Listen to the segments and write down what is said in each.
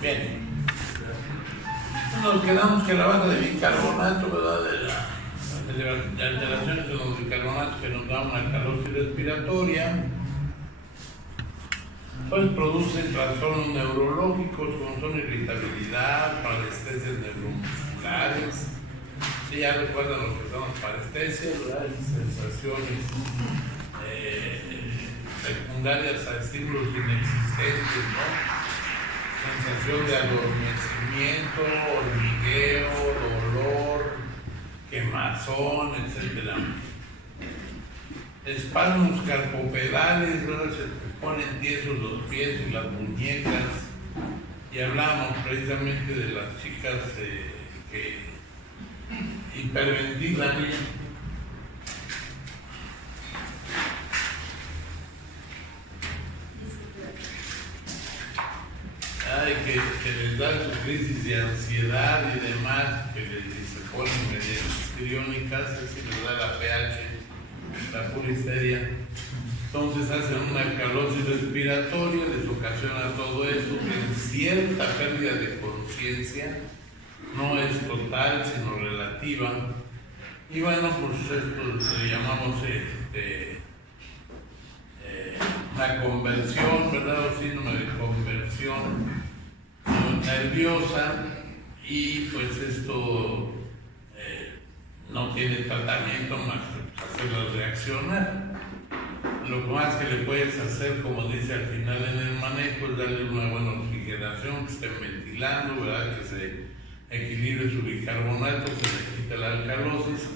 Bien. Nos quedamos que la banda de bicarbonato, ¿verdad? De alteraciones en los bicarbonatos que nos dan una calosfera respiratoria, pues producen trastornos neurológicos como son irritabilidad, parestesias neuromusculares. Sí, ya recuerdan lo que son las parestesias, ¿verdad? Sensaciones secundarias a estímulos inexistentes, ¿no? Sensación de adormecimiento, hormigueo, dolor, quemazón, etc. Espasmos carpopedales, ¿verdad? Se te ponen tiesos los pies y las muñecas. Y hablamos precisamente de las chicas que hiperventilan. Que les da su crisis de ansiedad y demás, que se ponen medio histriónicas, así les da la pH, la pura histeria. Entonces hacen una alcalosis respiratoria, les ocasiona todo eso, tienen cierta pérdida de conciencia, no es total, sino relativa. Y bueno, pues esto le llamamos la conversión, ¿verdad? O síndrome de conversión nerviosa, y pues esto no tiene tratamiento más que hacerlo reaccionar. Lo más que le puedes hacer, como dice al final en el manejo, es darle una buena oxigenación, que estén ventilando, ¿verdad? Que se equilibre su bicarbonato, se le quita la alcalosis,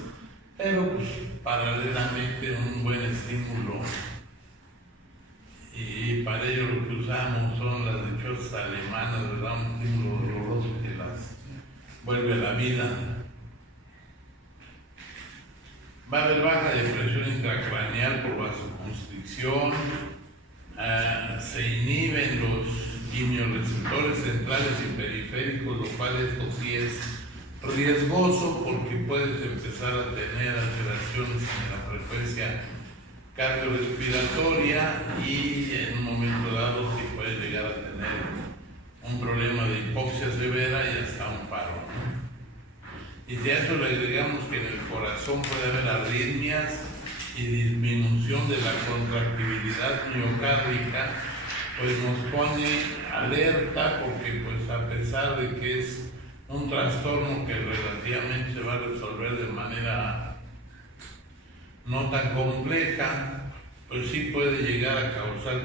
pero pues paralelamente un buen estímulo. Y para ello lo que usamos son las dichosas alemanas, ¿verdad? Un estímulo doloroso que las vuelve a la vida. Va a haber baja de presión intracraneal por vasoconstricción, se inhiben los quimioreceptores centrales y periféricos, lo cual esto sí es riesgoso porque puedes empezar a tener alteraciones en la frecuencia cardiorrespiratoria y en un momento dado sí puedes llegar a tener un problema de hipoxia severa y hasta un paro, ¿no? Y si a eso le agregamos que en el corazón puede haber arritmias y disminución de la contractibilidad miocárdica, pues nos pone alerta porque pues a pesar de que es un trastorno que relativamente se va a resolver de manera no tan compleja, pues sí puede llegar a causar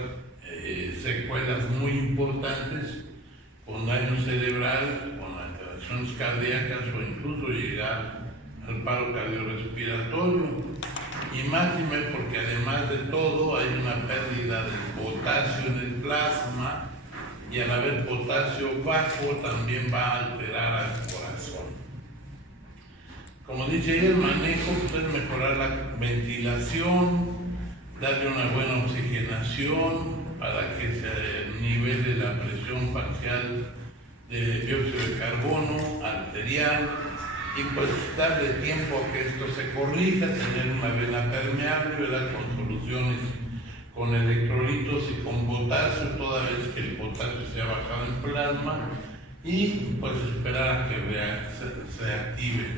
secuelas muy importantes con daño cerebral, con alteraciones cardíacas o incluso llegar al paro cardiorrespiratorio. Y máxime porque además de todo hay una pérdida de potasio en el plasma, y al haber potasio bajo también va a alterar al corazón. Como dice ahí, el manejo pues, es mejorar la ventilación, darle una buena oxigenación para que se nivele la presión parcial de dióxido de carbono arterial, y pues darle tiempo a que esto se corrija, tener una vena permeable, ¿verdad? Con soluciones con electrolitos y con potasio, toda vez que el potasio se ha bajado en plasma, y pues esperar a que se active.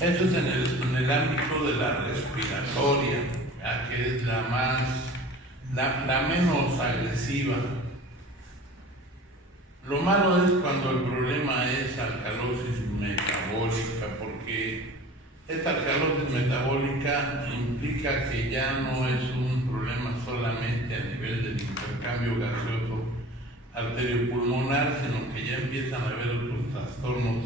Eso es en el ámbito de la respiratoria, que es la menos agresiva. Lo malo es cuando el problema es alcalosis metabólica, porque esta alcalosis metabólica implica que ya no es un problema solamente a nivel del intercambio gaseoso arteriopulmonar, sino que ya empiezan a haber otros trastornos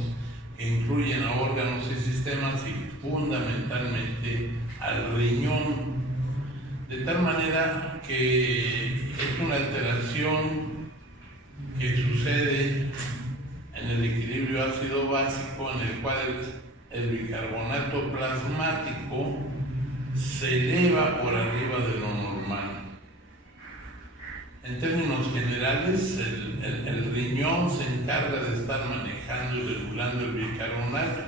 que incluyen a órganos y sistemas y fundamentalmente al riñón, de tal manera que es una alteración que sucede en el equilibrio ácido-básico, en el cual el bicarbonato plasmático se eleva por arriba de lo normal. En términos generales, el riñón se encarga de estar manejando y regulando el bicarbonato.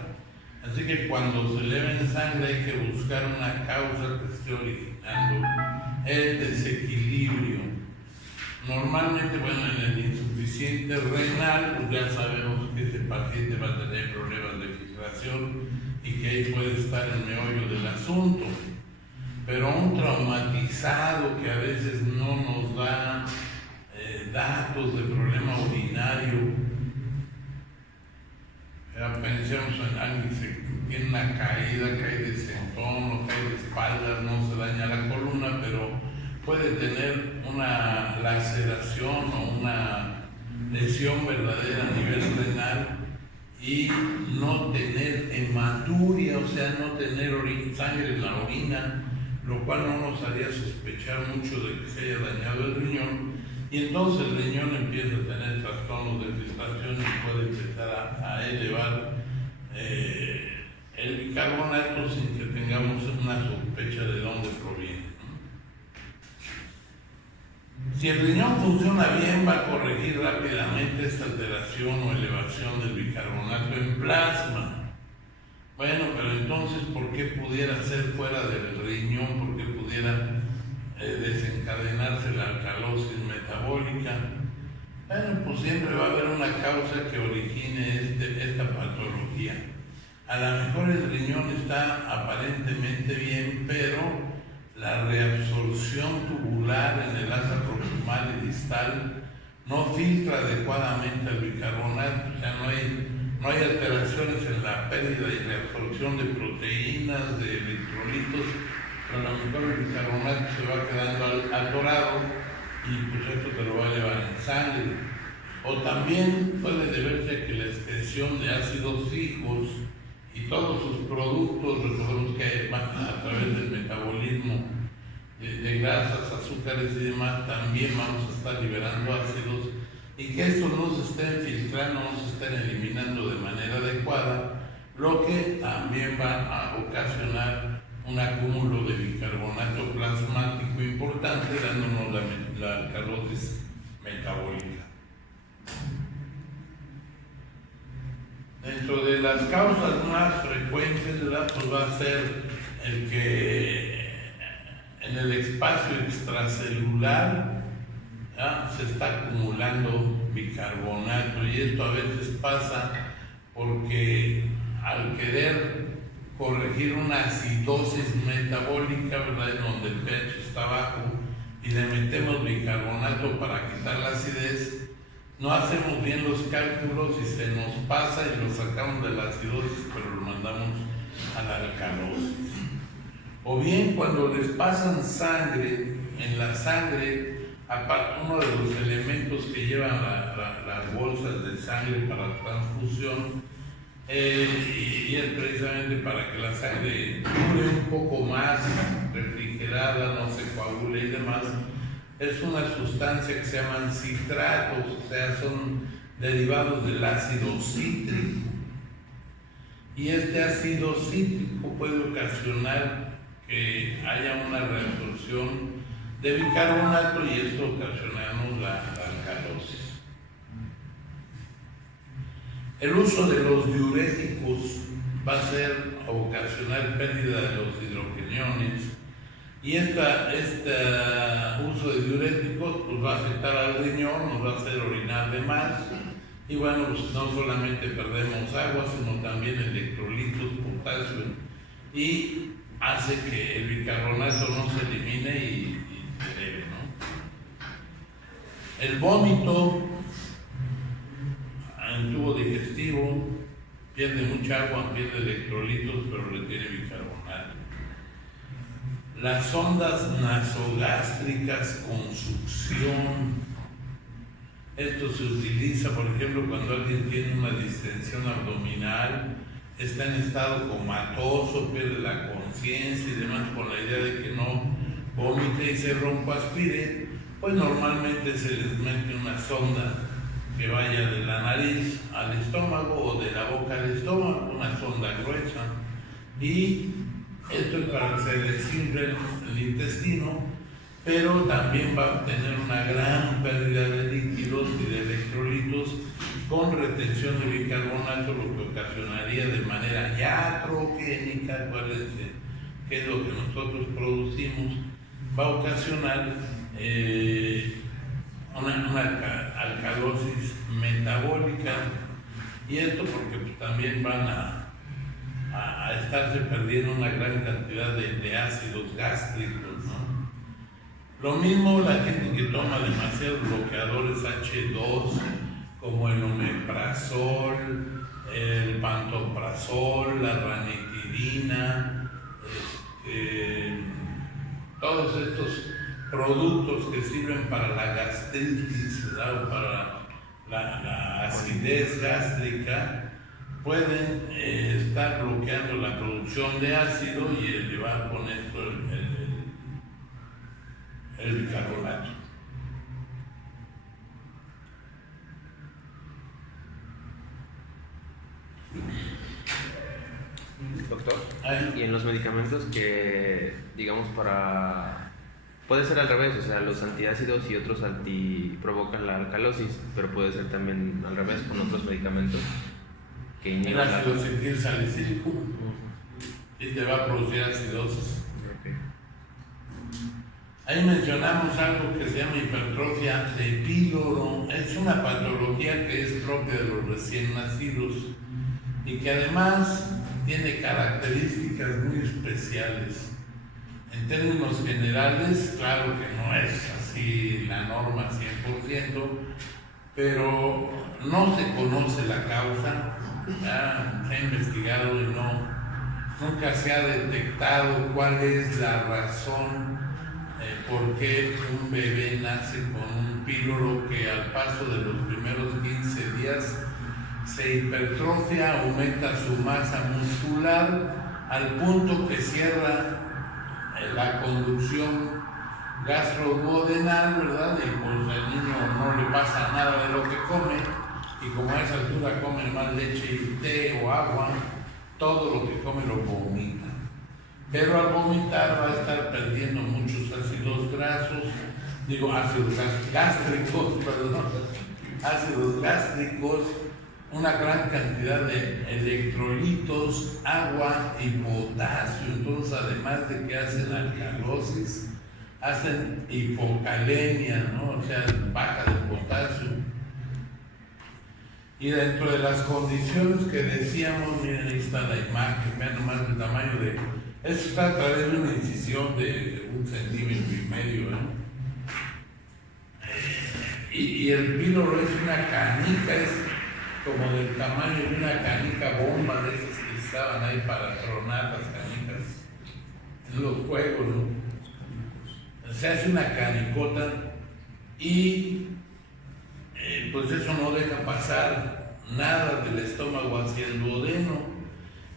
Así que cuando se eleva en sangre hay que buscar una causa que esté originando el desequilibrio. Normalmente, bueno, en el insuficiente renal, pues ya sabemos que ese paciente va a tener problemas de filtración y que ahí puede estar el meollo del asunto. Pero un traumatizado que a veces no nos da datos de problema urinario, pensemos en alguien que tiene una caída, cae de sentón o cae de espaldas, no se daña la columna, pero puede tener una laceración o una lesión verdadera a nivel renal y no tener hematuria, o sea, no tener sangre en la orina, lo cual no nos haría sospechar mucho de que se haya dañado el riñón, y entonces el riñón empieza a tener trastornos de filtración y puede empezar a elevar el bicarbonato sin que tengamos una sospecha de dónde proviene. Si el riñón funciona bien, va a corregir rápidamente esta alteración o elevación del bicarbonato en plasma. Bueno, pero entonces, ¿por qué pudiera ser fuera del riñón? ¿Por qué pudiera desencadenarse la alcalosis metabólica? Bueno, pues siempre va a haber una causa que origine esta patología. A lo mejor el riñón está aparentemente bien, pero la reabsorción tubular en el asa proximal y distal no filtra adecuadamente el bicarbonato, o sea, no hay alteraciones en la pérdida y reabsorción de proteínas, de electrolitos, pero a lo mejor el bicarbonato se va quedando atorado y pues esto te lo va a elevar en sangre. O también puede deberse a que la excreción de ácidos fijos y todos sus productos, recordemos que a través del metabolismo de grasas, azúcares y demás, también vamos a estar liberando ácidos, y que estos no se estén filtrando, no se estén eliminando de manera adecuada, lo que también va a ocasionar un acúmulo de bicarbonato plasmático importante, dándonos la alcalosis metabólica. Dentro de las causas más frecuentes, ¿verdad? Pues va a ser el que en el espacio extracelular se está acumulando bicarbonato, y esto a veces pasa porque al querer corregir una acidosis metabólica, ¿verdad?, en donde el pH está bajo y le metemos bicarbonato para quitar la acidez, no hacemos bien los cálculos y se nos pasa y lo sacamos de la acidosis, pero lo mandamos a la alcalosis. O bien cuando les pasan sangre, en la sangre, aparte uno de los elementos que llevan las bolsas de sangre para transfusión, y es precisamente para que la sangre dure un poco más, refrigerada, no se coagule y demás, es una sustancia que se llaman citratos, o sea, son derivados del ácido cítrico. Y este ácido cítrico puede ocasionar que haya una reabsorción de bicarbonato y esto ocasionamos la alcalosis. El uso de los diuréticos va a ocasionar pérdida de los hidrogeniones, y este uso de diuréticos pues va a afectar al riñón, nos va a hacer orinar de más, y bueno, pues no solamente perdemos agua, sino también electrolitos, potasio, y hace que el bicarbonato no se elimine y se eleve, ¿no? El vómito en tubo digestivo pierde mucha agua, pierde electrolitos, pero retiene bicarbonato. Las sondas nasogástricas con succión, esto se utiliza, por ejemplo, cuando alguien tiene una distensión abdominal, está en estado comatoso, pierde la conciencia y demás, con la idea de que no vomite y se aspire, pues normalmente se les mete una sonda que vaya de la nariz al estómago o de la boca al estómago, una sonda gruesa, y esto es para que se desinfle el intestino pero también va a obtener una gran pérdida de líquidos y de electrolitos con retención de bicarbonato, lo que ocasionaría de manera iatrogénica, acuérdense, que es lo que nosotros producimos, va a ocasionar una alcalosis metabólica, y esto porque pues, también van a estarse perdiendo una gran cantidad de ácidos gástricos, ¿no? Lo mismo la gente que toma demasiados bloqueadores H2, como el omeprazol, el pantoprazol, la ranitidina, todos estos productos que sirven para la gastritis, ¿verdad? O para la acidez gástrica, pueden estar bloqueando la producción de ácido y elevar con esto el bicarbonato. Doctor, y en los medicamentos que, digamos, puede ser al revés, o sea, los antiácidos y otros provocan la alcalosis, pero puede ser también al revés con otros medicamentos que inhiben el ácido acetil salicílico y te va a producir acidosis. Okay. Ahí mencionamos algo que se llama hipertrofia de píloro. Es una patología que es propia de los recién nacidos y que además tiene características muy especiales. En términos generales, claro que no es así la norma 100%, pero no se conoce la causa, ya se ha investigado y nunca se ha detectado cuál es la razón por qué un bebé nace con un píloro que al paso de los primeros 15 días se hipertrofia, aumenta su masa muscular al punto que cierra la conducción gastroduodenal, ¿verdad? Y pues al niño no le pasa nada de lo que come, y como a esa altura come más leche y té o agua, todo lo que come lo vomita. Pero al vomitar va a estar perdiendo muchos ácidos gástricos, una gran cantidad de electrolitos, agua y potasio. Entonces, además de que hacen alcalosis, hacen hipocalemia, ¿no? O sea, baja de potasio. Y dentro de las condiciones que decíamos, miren, ahí está la imagen, vean nomás el tamaño de... Esto está a través de una incisión de 1,5 centímetros, ¿no? Y el píloro es una canica, es como del tamaño de una canica bomba de esas que estaban ahí para tronar las canicas en los juegos, ¿no? Se hace una canicota y pues eso no deja pasar nada del estómago hacia el duodeno.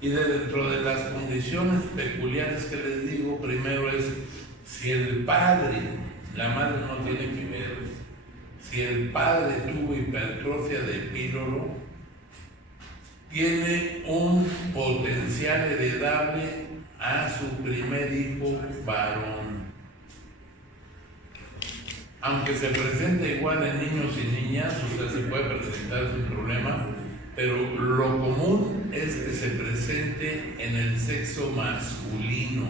Y dentro de las condiciones peculiares que les digo, primero es si el padre, la madre no tiene que ver, si el padre tuvo hipertrofia de píloro, tiene un potencial heredable a su primer hijo varón. Aunque se presente igual en niños y niñas, o sea, se puede presentar sin problema, pero lo común es que se presente en el sexo masculino.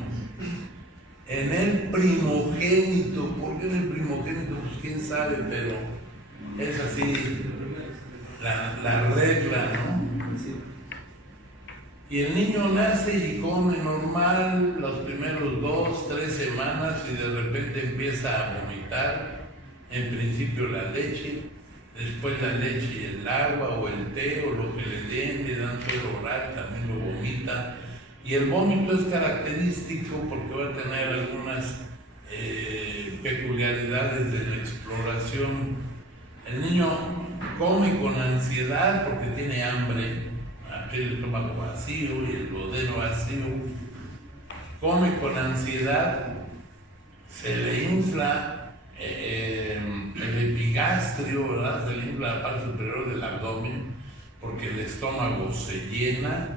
En el primogénito, ¿por qué en el primogénito? Pues quién sabe, pero es así la regla, ¿no? Y el niño nace y come normal los primeros 2-3 semanas y de repente empieza a vomitar, en principio la leche, después la leche y el agua o el té o lo que le den, le dan suero oral, también lo vomita. Y el vómito es característico porque va a tener algunas peculiaridades de la exploración. El niño come con ansiedad porque tiene hambre, el estómago vacío y el duodeno vacío. Come con ansiedad, se le infla el epigastrio, ¿verdad? Se le infla la parte superior del abdomen porque el estómago se llena.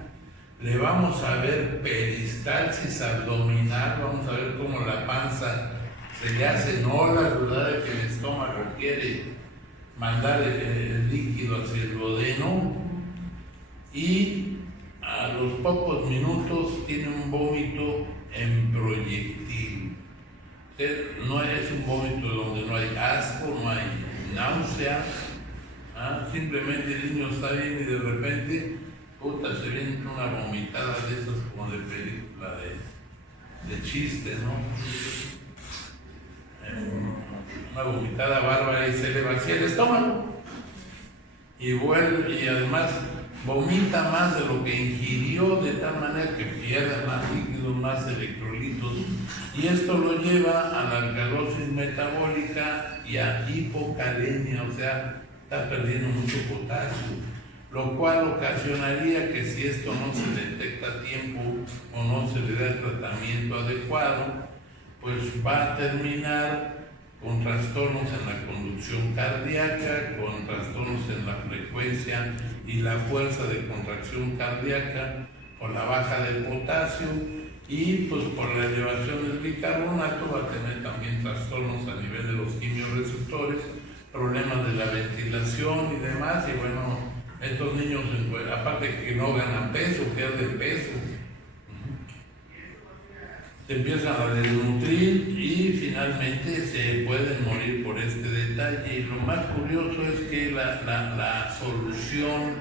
Le vamos a ver peristalsis abdominal, vamos a ver cómo la panza se le hacen olas, ¿verdad? Que el estómago quiere mandar el líquido hacia el duodeno y a los pocos minutos tiene un vómito en proyectil. No es un vómito donde no hay asco, no hay náusea, simplemente el niño está bien y de repente se viene una vomitada de esas como de película de chiste, ¿no? Una vomitada bárbara y se le vacía el estómago y vuelve y además vomita más de lo que ingirió, de tal manera que pierde más líquidos, más electrolitos, y esto lo lleva a la alcalosis metabólica y a hipocalemia, o sea, está perdiendo mucho potasio, lo cual ocasionaría que si esto no se detecta a tiempo o no se le da el tratamiento adecuado, pues va a terminar con trastornos en la conducción cardíaca, con trastornos en la frecuencia y la fuerza de contracción cardíaca, por la baja del potasio y pues por la elevación del bicarbonato va a tener también trastornos a nivel de los quimiorreceptores, problemas de la ventilación y demás, y bueno, estos niños, aparte que no ganan peso, pierden peso, se empiezan a desnutrir y finalmente se pueden morir por este detalle. Y lo más curioso es que la solución,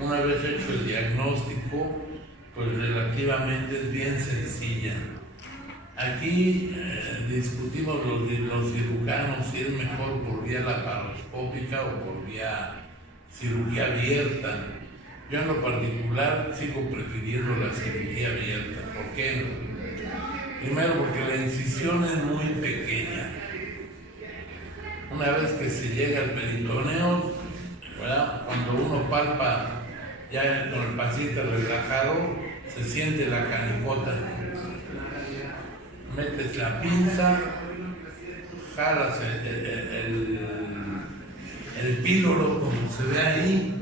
una vez hecho el diagnóstico, pues relativamente es bien sencilla. Aquí discutimos los cirujanos si es mejor por vía laparoscópica o por vía cirugía abierta. Yo en lo particular sigo prefiriendo la cirugía abierta. ¿Por qué? Primero porque la incisión es muy pequeña. Una vez que se llega al peritoneo, ¿verdad? Cuando uno palpa ya con el paciente relajado, se siente la canijota. Metes la pinza, jalas el píloro como se ve ahí,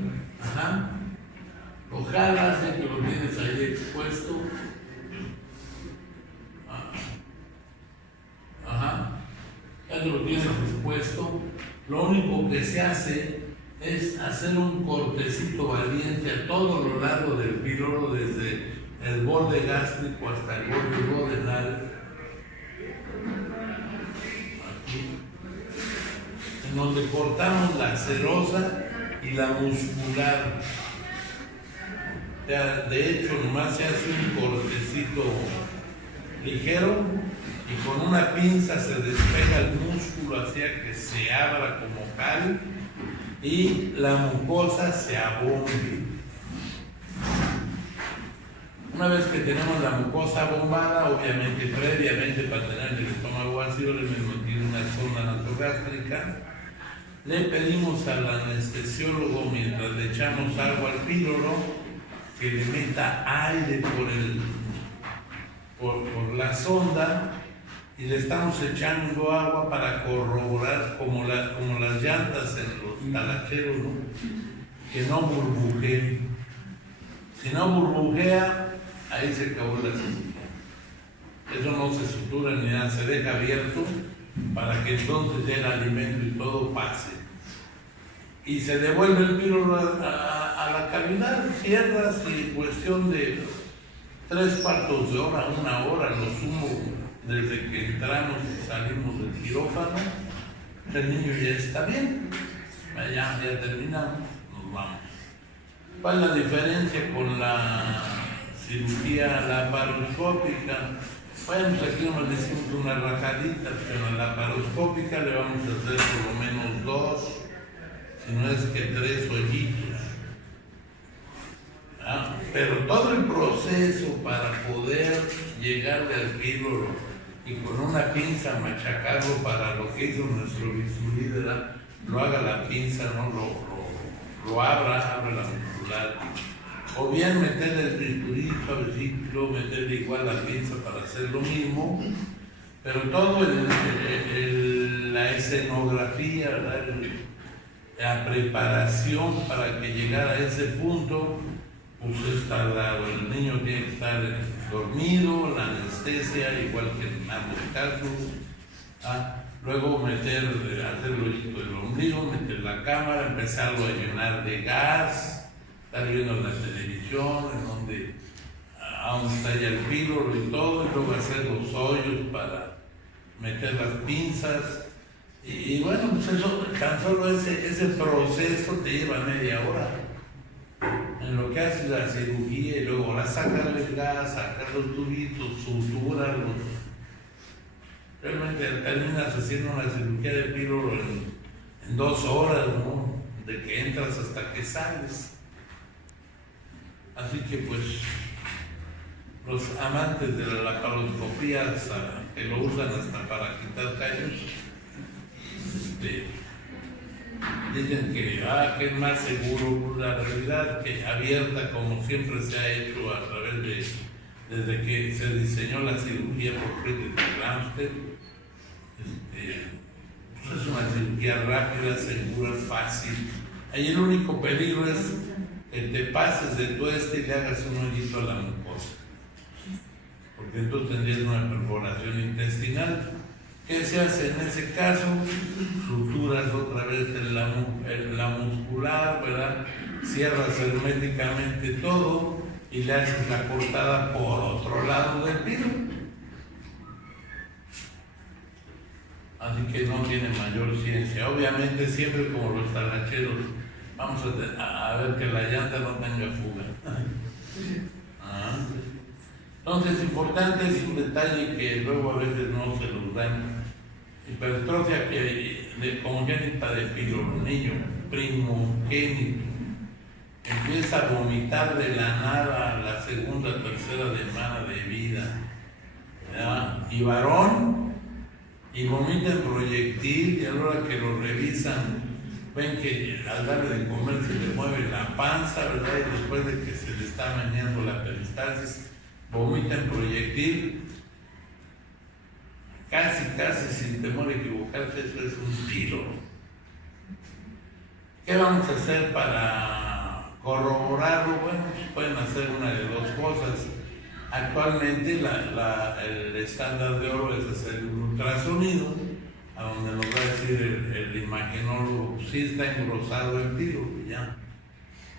lo jalas y que lo tienes ahí expuesto. Ya que lo tienes expuesto, lo único que se hace es hacer un cortecito valiente a todo lo largo del píloro, desde el borde gástrico hasta el borde duodenal, aquí, en donde cortamos la serosa y la muscular. O sea, de hecho, nomás se hace un cortecito ligero y con una pinza se despega el músculo hacia que se abra como cal y la mucosa se abombe. Una vez que tenemos la mucosa bombada, obviamente previamente para tener el estómago vacío le metimos una sonda nasogástrica, le pedimos al anestesiólogo mientras le echamos agua al píloro que le meta aire por la sonda y le estamos echando agua para corroborar como las llantas en los talacheros, ¿no? Que no burbujeen. Si no burbujea, ahí se acabó la cirugía. Eso no se sutura ni nada, se deja abierto para que entonces ya el alimento y todo pase. Y se devuelve el píloro a la cavidad, cierras y cuestión de 3/4 de hora, 1 hora, lo sumo, desde que entramos y salimos del quirófano, el niño ya está bien, ya terminamos, nos vamos. ¿Cuál es la diferencia con la cirugía laparoscópica? Bueno, pues aquí nos decimos una rajadita, pero en la laparoscópica le vamos a hacer por lo menos 2, si no es que 3 hoyitos. Pero todo el proceso para poder llegarle al píloro y con una pinza machacarlo para lo que hizo nuestro bisturí, lo haga la pinza, no lo abra la muscular, o bien meterle el bisturí suavecito, meterle igual la pinza para hacer lo mismo, pero todo la escenografía, ¿verdad? La preparación para que llegara a ese punto, pues es tardado. El niño tiene que estar dormido, la anestesia, igual que en ambos casos, Luego hacer el hoyito del ombligo, meter la cámara, empezarlo a llenar de gas, estar viendo la televisión, a donde está ya el píloro y todo, y luego hacer los hoyos para meter las pinzas. Y bueno, pues eso, tan solo ese proceso te lleva media hora. En lo que haces la cirugía y luego ahora sacarle el gas, sacar los tubitos, suturarlos. Realmente terminas haciendo una cirugía de píloro en 2 horas, ¿no? De que entras hasta que sales. Así que pues los amantes de la laparoscopía que lo usan hasta para quitar callos, dicen que es más seguro. La realidad que abierta, como siempre se ha hecho a través desde que se diseñó la cirugía por Friedrich Ramstedt, pues es una cirugía rápida, segura, fácil. Ahí el único peligro es que te pases de tueste y le hagas un hoyito a la mucosa, porque entonces tendrías una perforación intestinal. ¿Qué se hace en ese caso? Suturas otra vez en la muscular, ¿verdad? Cierras herméticamente todo y le haces la cortada por otro lado del píloro. Así que no tiene mayor ciencia. Obviamente siempre como los talacheros, vamos a ver que la llanta no tenga fuga. Entonces, importante es un detalle que luego a veces no se los dan. Hipertrofia congénita de píloro, niño primogénito, empieza a vomitar de la nada a la segunda, tercera semana de vida, ¿verdad? Y varón, y vomita en proyectil, y a la hora que lo revisan, ven que al darle de comer se le mueve la panza, ¿verdad? Y después de que se le está meneando la peristalsis, vomita en proyectil. Casi sin temor a equivocarse, eso es un píloro. ¿Qué vamos a hacer para corroborarlo? Bueno, pueden hacer una de 2 cosas. Actualmente el estándar de oro es hacer un ultrasonido, a donde nos va a decir el imagenólogo si está engrosado el píloro, ya.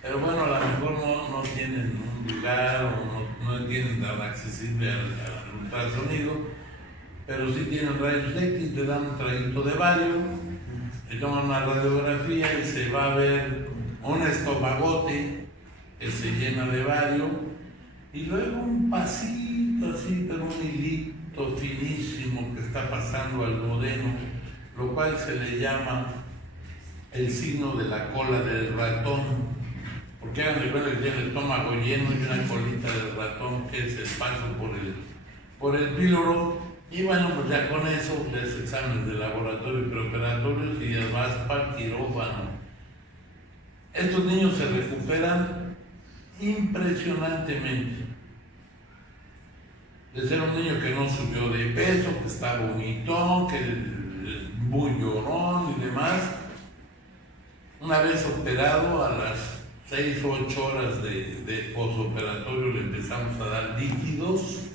Pero bueno, a lo mejor no tienen un lugar o no tienen tan accesible al ultrasonido, pero sí tienen rayos X, te dan un traguito de bario, te toman una radiografía y se va a ver un estomagote que se llena de bario, y luego un pasito así, pero un hilito finísimo que está pasando al duodeno, lo cual se le llama el signo de la cola del ratón, porque hagan de cuenta que tiene el estómago lleno y una colita del ratón, que es el paso por el píloro. Y bueno, pues ya con eso, les exámenes de laboratorio y preoperatorios y además para el quirófano. Estos niños se recuperan impresionantemente. De ser un niño que no subió de peso, que está vomitón, que muy llorón y demás, una vez operado, a las 6 o 8 horas de posoperatorio le empezamos a dar líquidos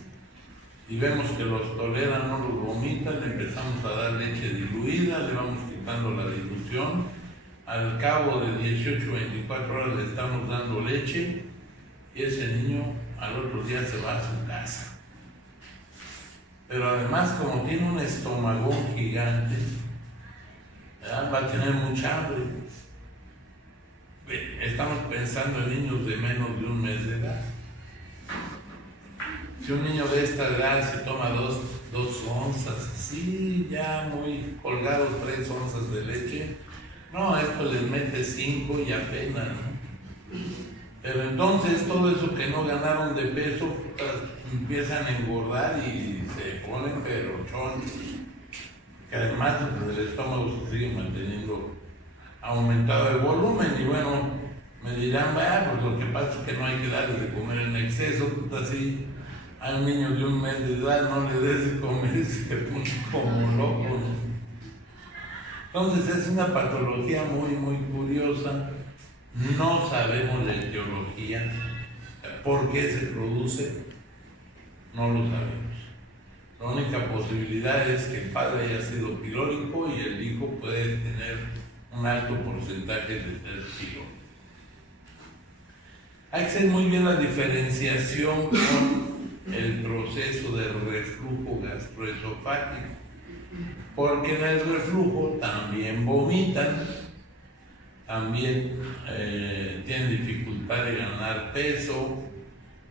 y vemos que los toleran, no los vomitan, le empezamos a dar leche diluida, le vamos quitando la dilución. Al cabo de 18 o 24 horas le estamos dando leche y ese niño al otro día se va a su casa. Pero además, como tiene un estómago gigante, va a tener mucha hambre. Estamos pensando en niños de menos de 1 mes de edad. Si un niño de esta edad se toma 2 onzas, así ya muy colgados, 3 onzas de leche, no, esto les mete 5 y apenas, ¿no? Pero entonces todo eso que no ganaron de peso, empiezan a engordar y se ponen pero chonchos, que además pues, el estómago se sigue manteniendo aumentado el volumen. Y bueno, me dirán, pues lo que pasa es que no hay que darles de comer en exceso, pues así a un niño de 1 mes de edad no le des de comer y se pone como loco, ¿no? Entonces es una patología muy curiosa. No sabemos la etiología, por qué se produce, no lo sabemos. La única posibilidad es que el padre haya sido pilórico y el hijo puede tener un alto porcentaje de ser pilórico. Hay que hacer muy bien la diferenciación con el proceso de reflujo gastroesofágico, porque en el reflujo también vomitan, también tienen dificultad de ganar peso,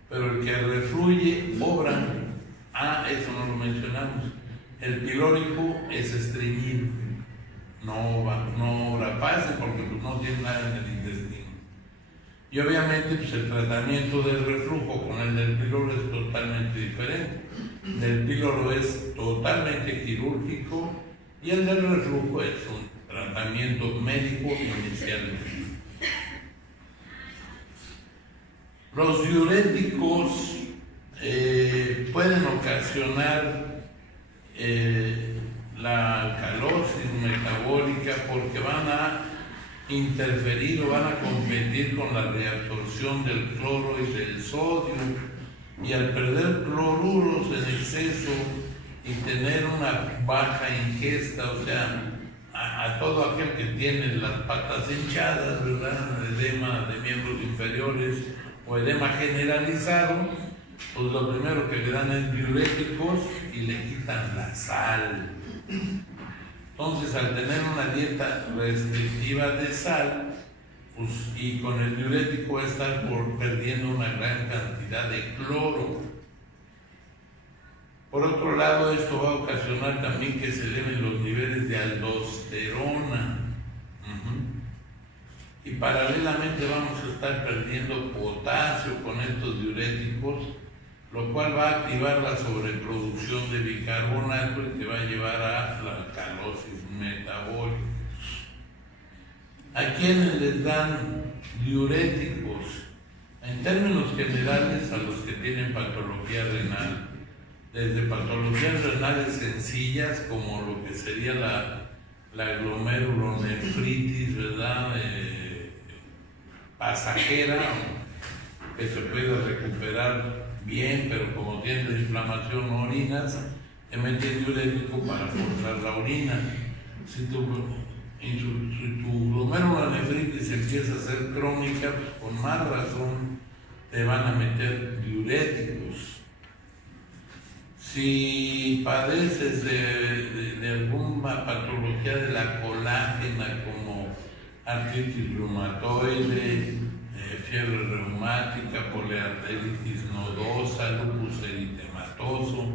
pero el que refluye obra. Eso no lo mencionamos. El pilórico es estreñido, no obra fácil porque pues, no tiene nada en el intestino. Y obviamente pues, el tratamiento del reflujo con el del píloro es totalmente diferente. El del píloro es totalmente quirúrgico y el del reflujo es un tratamiento médico inicialmente. Los diuréticos pueden ocasionar la alcalosis metabólica porque van a interferir o van a competir con la reabsorción del cloro y del sodio, y al perder cloruros en exceso y tener una baja ingesta, o sea, a todo aquel que tiene las patas hinchadas, ¿verdad? Edema de miembros inferiores o edema generalizado, pues lo primero que le dan es diuréticos y le quitan la sal. Entonces, al tener una dieta restrictiva de sal, pues, y con el diurético estar perdiendo una gran cantidad de cloro. Por otro lado, esto va a ocasionar también que se eleven los niveles de aldosterona. Y paralelamente vamos a estar perdiendo potasio con estos diuréticos, lo cual va a activar la sobreproducción de bicarbonato y te va a llevar a la alcalosis metabólica. ¿A quiénes les dan diuréticos? En términos generales, a los que tienen patología renal, desde patologías renales sencillas, como lo que sería la glomerulonefritis, ¿verdad? Pasajera, que se puede recuperar bien, pero como tiene la inflamación no orinas, te mete diurético para forzar la orina. Si tu glomerulonefritis empieza a ser crónica, pues con más razón te van a meter diuréticos. Si padeces de alguna patología de la colágena, como artritis reumatoide, fiebre reumática, poliarteritis nodosa, lupus eritematoso,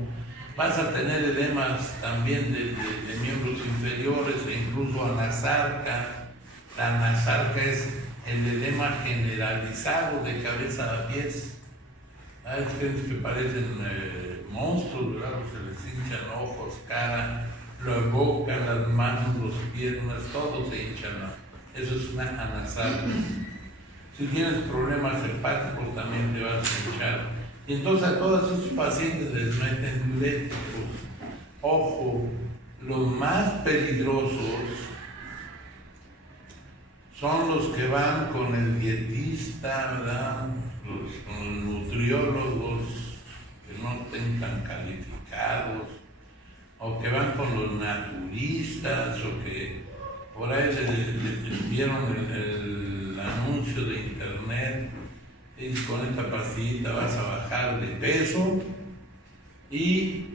vas a tener edemas también de miembros inferiores e incluso anasarca. La anasarca es el edema generalizado de cabeza a pies. Hay gente que parecen monstruos, ¿verdad? Se les hinchan ojos, cara, la boca, las manos, los piernas, todo se hinchan. Eso es una anasarca. Si tienes problemas hepáticos también te vas a hinchar. Y entonces a todos esos pacientes les meten diuréticos. Ojo, los más peligrosos son los que van con el dietista, ¿verdad? Con los nutriólogos que no estén tan calificados, o que van con los naturistas, o que por ahí les vieron el anuncio de internet, y con esta pastillita vas a bajar de peso, y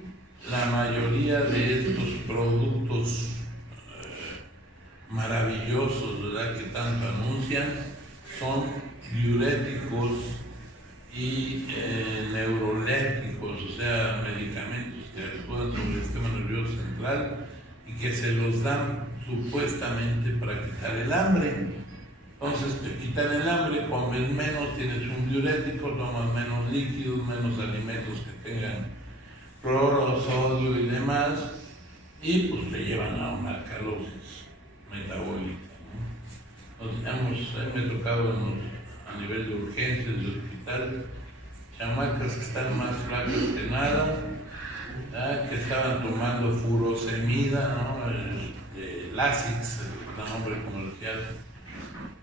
la mayoría de estos productos maravillosos, ¿verdad?, que tanto anuncian, son diuréticos y neurolépticos, o sea, medicamentos que actúan sobre el sistema nervioso central y que se los dan supuestamente para quitar el hambre. Entonces, te quitan el hambre, comes menos, tienes un diurético, tomas menos líquidos, menos alimentos que tengan cloro, sodio y demás, y pues te llevan a una alcalosis metabólica, ¿no? Entonces, me ha tocado a nivel de urgencias de hospital, chamacas que están más flacas que nada, ¿verdad?, que estaban tomando furosemida, ¿no? Lasix, el nombre comercial,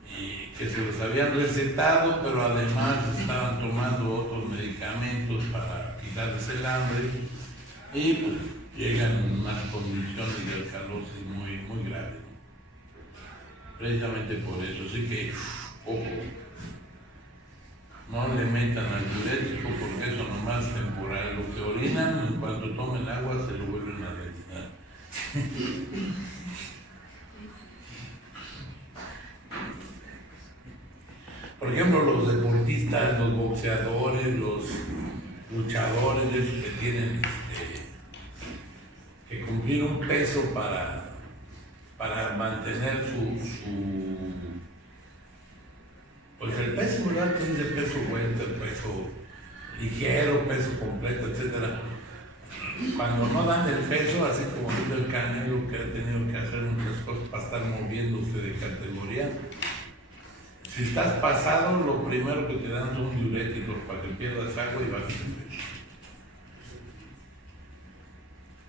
y que se los habían recetado, pero además estaban tomando otros medicamentos para quitarles el hambre, y pues llegan en unas condiciones de alcalosis muy graves, ¿no? Precisamente por eso, así que ojo, no le metan al diurético porque eso nomás es temporal. Lo que orinan, en cuanto tomen agua se lo vuelven a orinar. Por ejemplo, los deportistas, los boxeadores, los luchadores, esos que tienen que cumplir un peso para mantener pues el peso, ¿verdad? Que es el peso welter, el peso ligero, peso completo, etc. Cuando no dan el peso, así como dice el Canelo, que ha tenido que hacer muchas cosas para estar moviéndose de categoría. Si estás pasado, lo primero que te dan son diuréticos para que pierdas agua y bajes el peso.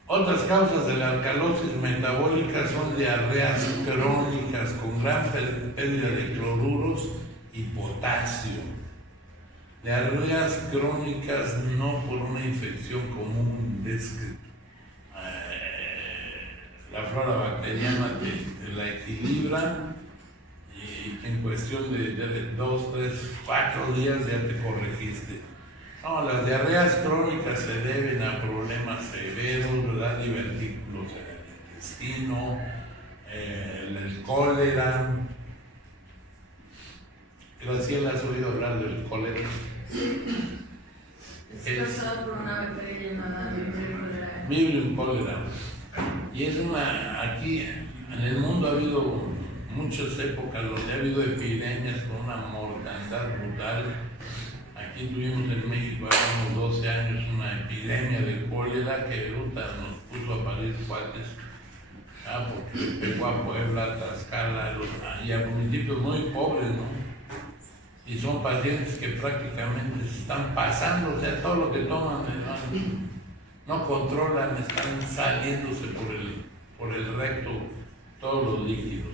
Otras causas de la alcalosis metabólica son diarreas crónicas con gran pérdida de cloruros y potasio. Diarreas crónicas no por una infección común, la flora bacteriana te la equilibra y en cuestión de 2, 3, 4 días ya te corregiste. No, las diarreas crónicas se deben a problemas severos, ¿verdad? Divertículos en el intestino, el cólera. Graciela, ¿has oído hablar del cólera? Sí. Es causado por una bacteria llamada Vibrio cólera. Y es aquí en el mundo ha habido muchas épocas donde ha habido epidemias con una mortandad brutal. Aquí tuvimos en México hace unos 12 años una epidemia de cólera que bruta nos puso a parir cuates, porque pegó a Puebla, Tlaxcala y a municipios muy pobres, ¿no? Y son pacientes que prácticamente se están pasando, o sea, todo lo que toman no controlan, están saliéndose por el recto todos los líquidos.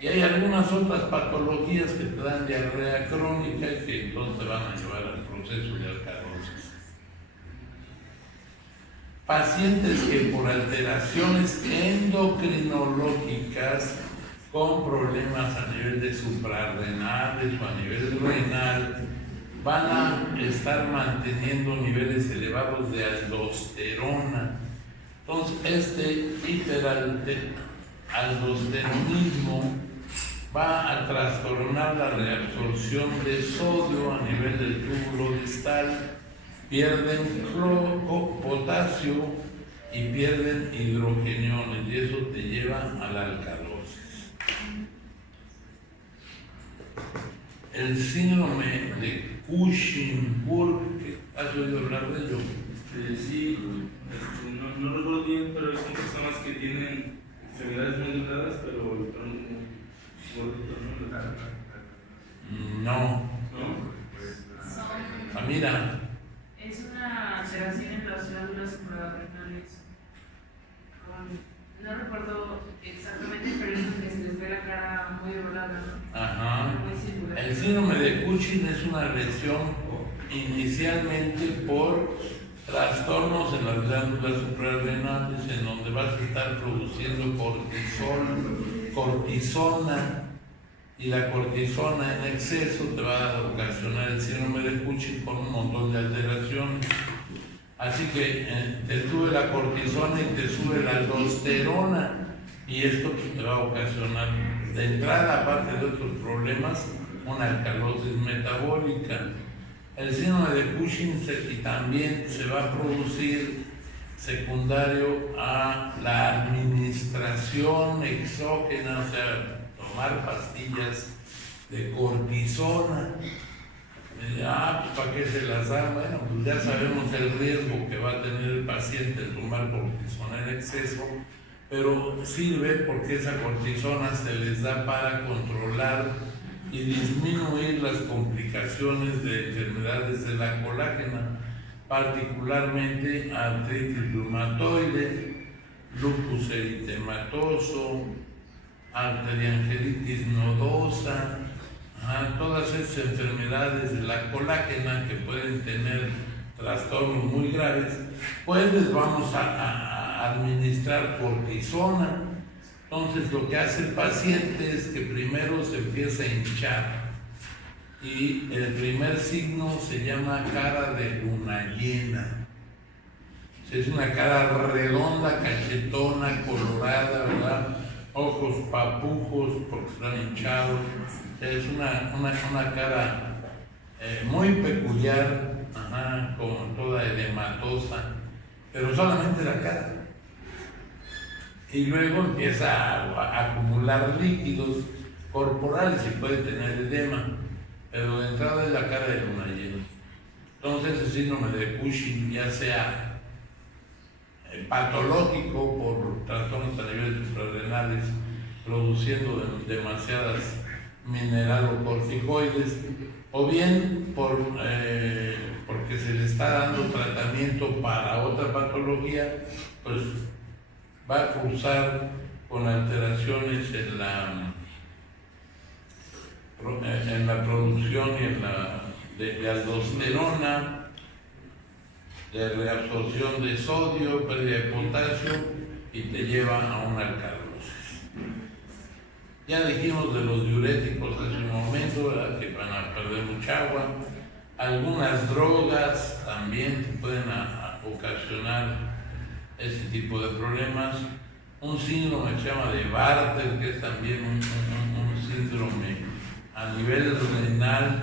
Y hay algunas otras patologías que te dan diarrea crónica y que entonces te van a llevar al proceso de alcalosis. Pacientes que por alteraciones endocrinológicas con problemas a nivel de suprarrenales o a nivel renal van a estar manteniendo niveles elevados de aldosterona. Entonces, este hiperaldosteronismo va a trastornar la reabsorción de sodio a nivel del túbulo distal, pierden potasio y pierden hidrogeniones y eso te lleva a la alcalosis. El síndrome de Cushing-Burke, ¿has oído hablar de ello? Sí, no recuerdo bien, pero son personas que tienen extremidades muy delgadas, pero el tronco gordito, ¿no? No. Mira. Es una alteración en las células suprarrenales. No recuerdo exactamente, pero es que se les ve la cara muy doblada, ¿no? Ajá. Muy circular. El síndrome de Cushing es una lesión inicialmente por trastornos en las glándulas suprarrenales, en donde vas a estar produciendo cortisona, y la cortisona en exceso te va a ocasionar el síndrome de Cushing con un montón de alteraciones. Así que te sube la cortisona y te sube la aldosterona, y esto te va a ocasionar de entrada, aparte de otros problemas, una alcalosis metabólica. El síndrome de Cushing también se va a producir secundario a la administración exógena, o sea, tomar pastillas de cortisona. Pues ¿para qué se las dan? Bueno, pues ya sabemos el riesgo que va a tener el paciente al tomar cortisona en exceso, pero sirve porque esa cortisona se les da para controlar y disminuir las complicaciones de enfermedades de la colágena, particularmente artritis reumatoide, lupus eritematoso, arteriangelitis nodosa, todas esas enfermedades de la colágena que pueden tener trastornos muy graves, pues les vamos a administrar cortisona. Entonces lo que hace el paciente es que primero se empieza a hinchar y el primer signo se llama cara de luna llena. Es una cara redonda, cachetona, colorada, ¿verdad? Ojos papujos porque están hinchados. Es una cara muy peculiar, como toda edematosa, pero solamente la cara. Y luego empieza a acumular líquidos corporales y puede tener edema, pero de entrada es la cara de luna llena. Entonces el síndrome de Cushing, ya sea patológico por trastornos a niveles suprarrenales, produciendo demasiadas mineralocorticoides, o bien porque se le está dando tratamiento para otra patología, pues va a cursar con alteraciones en la producción y de aldosterona, de reabsorción de sodio, pérdida de potasio, y te lleva a una alcalosis. Ya dijimos de los diuréticos hace un momento, ¿verdad?, que van a perder mucha agua. Algunas drogas también te pueden ocasionar ese tipo de problemas. Un síndrome que se llama de Bartter, que es también un síndrome a nivel renal,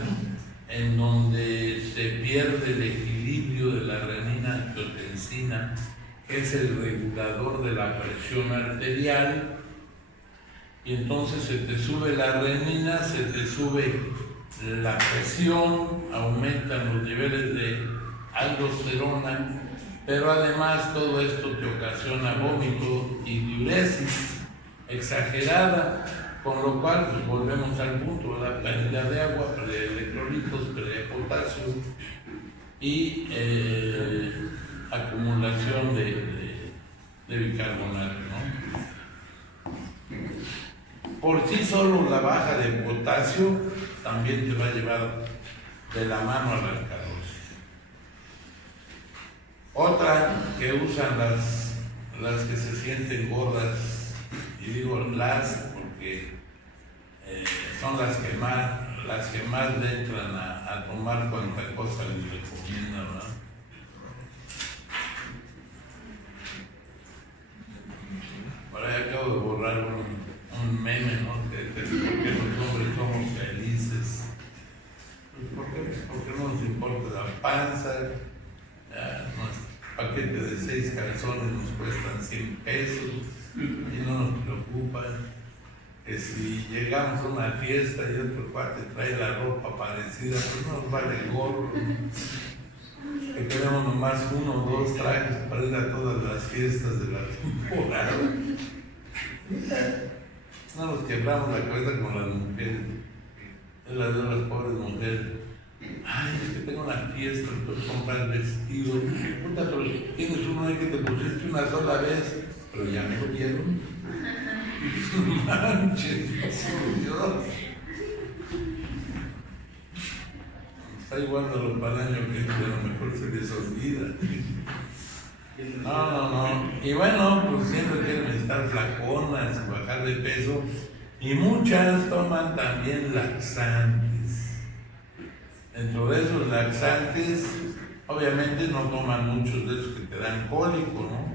en donde se pierde el equilibrio de la renina-angiotensina, que es el regulador de la presión arterial, y entonces se te sube la renina, se te sube la presión, aumentan los niveles de aldosterona, pero además todo esto te ocasiona vómito y diuresis exagerada, con lo cual pues volvemos al punto, ¿verdad? Pérdida de agua, pérdida de electrolitos, pérdida de potasio y acumulación de bicarbonato, ¿no? Por sí solo la baja de potasio también te va a llevar de la mano a la alcalosis. Otra que usan las que se sienten gordas, y digo las porque son las que más le entran a tomar cuanta cosa les recomienda, ¿verdad? Por ahí acabo de borrar un meme, ¿no? Que por qué los hombres somos felices. Porque no nos importa la panza, nuestro paquete de 6 calzones nos cuestan 100 pesos y no nos preocupan. Que si llegamos a una fiesta y otro cuate trae la ropa parecida, pues no nos vale gorro. Que queremos nomás 1 o 2 trajes para ir a todas las fiestas de la temporada. No nos quebramos la cabeza con las mujeres. Es las de las pobres mujeres. Ay, es que tengo una fiesta, entonces comprar vestido. Puta, pero tienes uno ahí que te pusiste una sola vez, pero ya me lo dieron. Manches, por Dios. Está igual para el año que a lo mejor se les olvida. No. Y bueno, pues siempre quieren estar flaconas, bajar de peso. Y muchas toman también laxantes. Dentro de esos laxantes, obviamente no toman muchos de esos que te dan cólico, ¿no?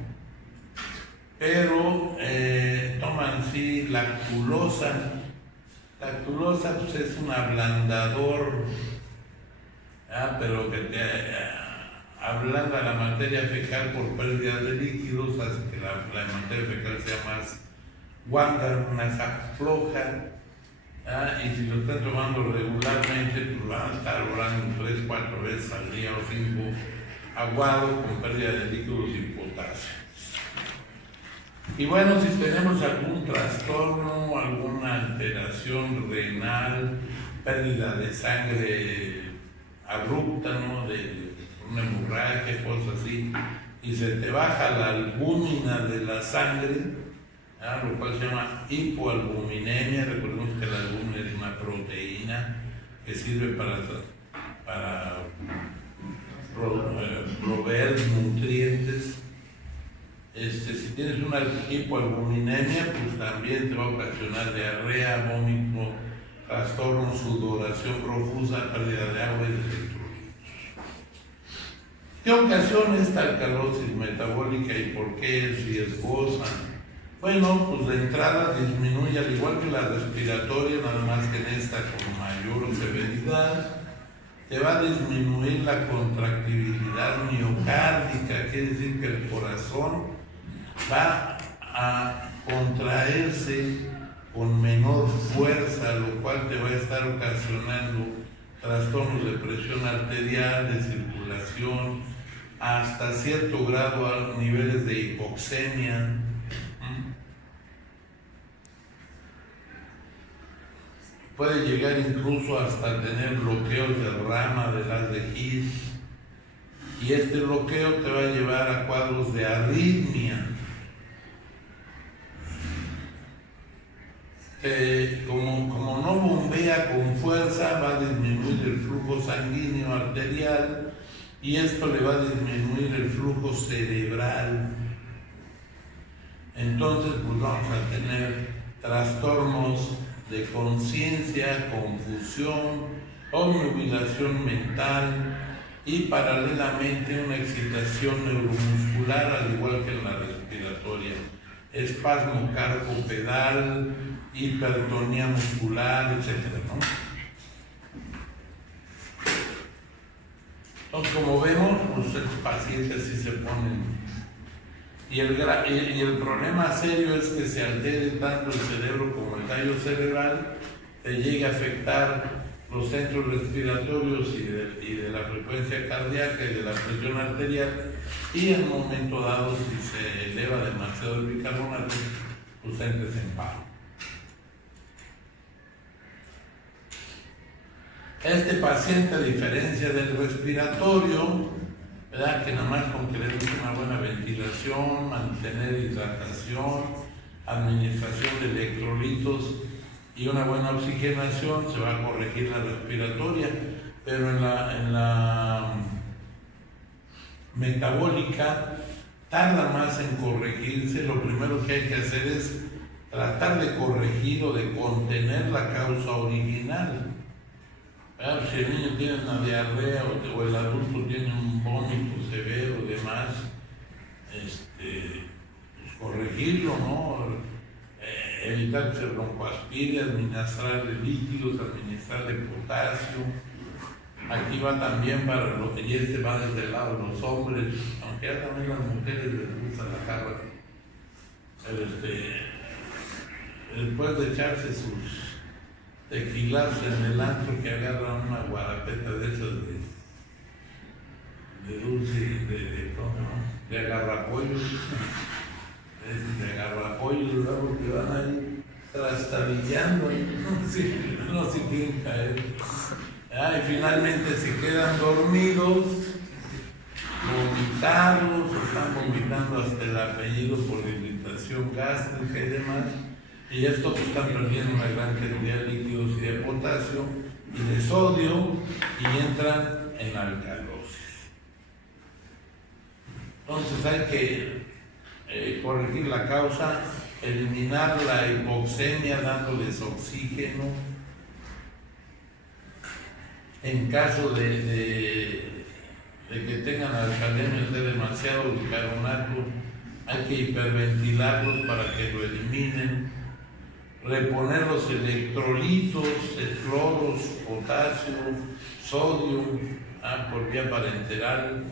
Pero toman sí lactulosa. Lactulosa pues es un ablandador, pero que te ablanda la materia fecal por pérdida de líquidos, hace que la materia fecal sea más guanga, más floja. Y si lo están tomando regularmente, pues van a estar orando 3, 4 veces al día o 5, aguado con pérdida de líquidos y potasio. Y bueno, si tenemos algún trastorno, alguna alteración renal, pérdida de sangre abrupta, ¿no?, de una hemorragia, cosas así, y se te baja la albúmina de la sangre, lo cual se llama hipoalbuminemia. Recordemos que la albúmina es una proteína que sirve para proveer nutrientes. Si tienes una hipoalbuminemia, pues también te va a ocasionar diarrea, vómito, trastorno, sudoración profusa, pérdida de agua y de electrolitos. ¿Qué ocasiona esta alcalosis metabólica y por qué es riesgosa? Bueno, pues de entrada disminuye, al igual que la respiratoria, nada más que en esta con mayor severidad, te va a disminuir la contractibilidad miocárdica, quiere decir que el corazón va a contraerse con menor fuerza, lo cual te va a estar ocasionando trastornos de presión arterial, de circulación, hasta cierto grado a niveles de hipoxemia. Puede llegar incluso hasta tener bloqueos de rama del haz de His, y este bloqueo te va a llevar a cuadros de arritmia. Como no bombea con fuerza, va a disminuir el flujo sanguíneo arterial y esto le va a disminuir el flujo cerebral. Entonces, pues vamos a tener trastornos de conciencia, confusión, obnubilación mental y paralelamente una excitación neuromuscular, al igual que en la respiratoria. Espasmo carpopedal, hipertonía muscular, etc., ¿no? Entonces, como vemos, pues los pacientes sí se ponen. Y el problema serio es que se altere tanto el cerebro como el tallo cerebral, te llegue a afectar los centros respiratorios y de la frecuencia cardíaca y de la presión arterial, y en un momento dado, si se eleva demasiado el bicarbonato, pues entres en paro. Este paciente, a diferencia del respiratorio, ¿verdad?, que nada más con que le des una buena ventilación, mantener hidratación, administración de electrolitos y una buena oxigenación, se va a corregir la respiratoria, pero en la metabólica tarda más en corregirse. Lo primero que hay que hacer es tratar de corregir o de contener la causa original. Si el niño tiene una diarrea o el adulto tiene un vómito severo o demás, pues corregirlo, ¿no? Evitar que se broncoaspire, administrarle líquidos, administrarle potasio. Aquí va también para lo que ya va desde el lado de los hombres, aunque ya también las mujeres les gusta la jarra. Después de echarse sus tequilazos en el antro, que agarran una guarapeta de esas de dulce, de agarrapollos, de agarrapollos, ¿verdad?, porque van ahí trastabillando, no se quieren caer. Y finalmente se quedan dormidos, vomitados, o están vomitando hasta el apellido por irritación gástrica y demás. Y esto pues están perdiendo una gran cantidad de líquidos y de potasio y de sodio y entran en alcalosis. Entonces hay que corregir la causa, eliminar la hipoxemia dándoles oxígeno. En caso de que tengan alcalemias de demasiado bicarbonato, hay que hiperventilarlos para que lo eliminen. Reponer los electrolitos, el cloro, potasio, sodio, por vía parenteral.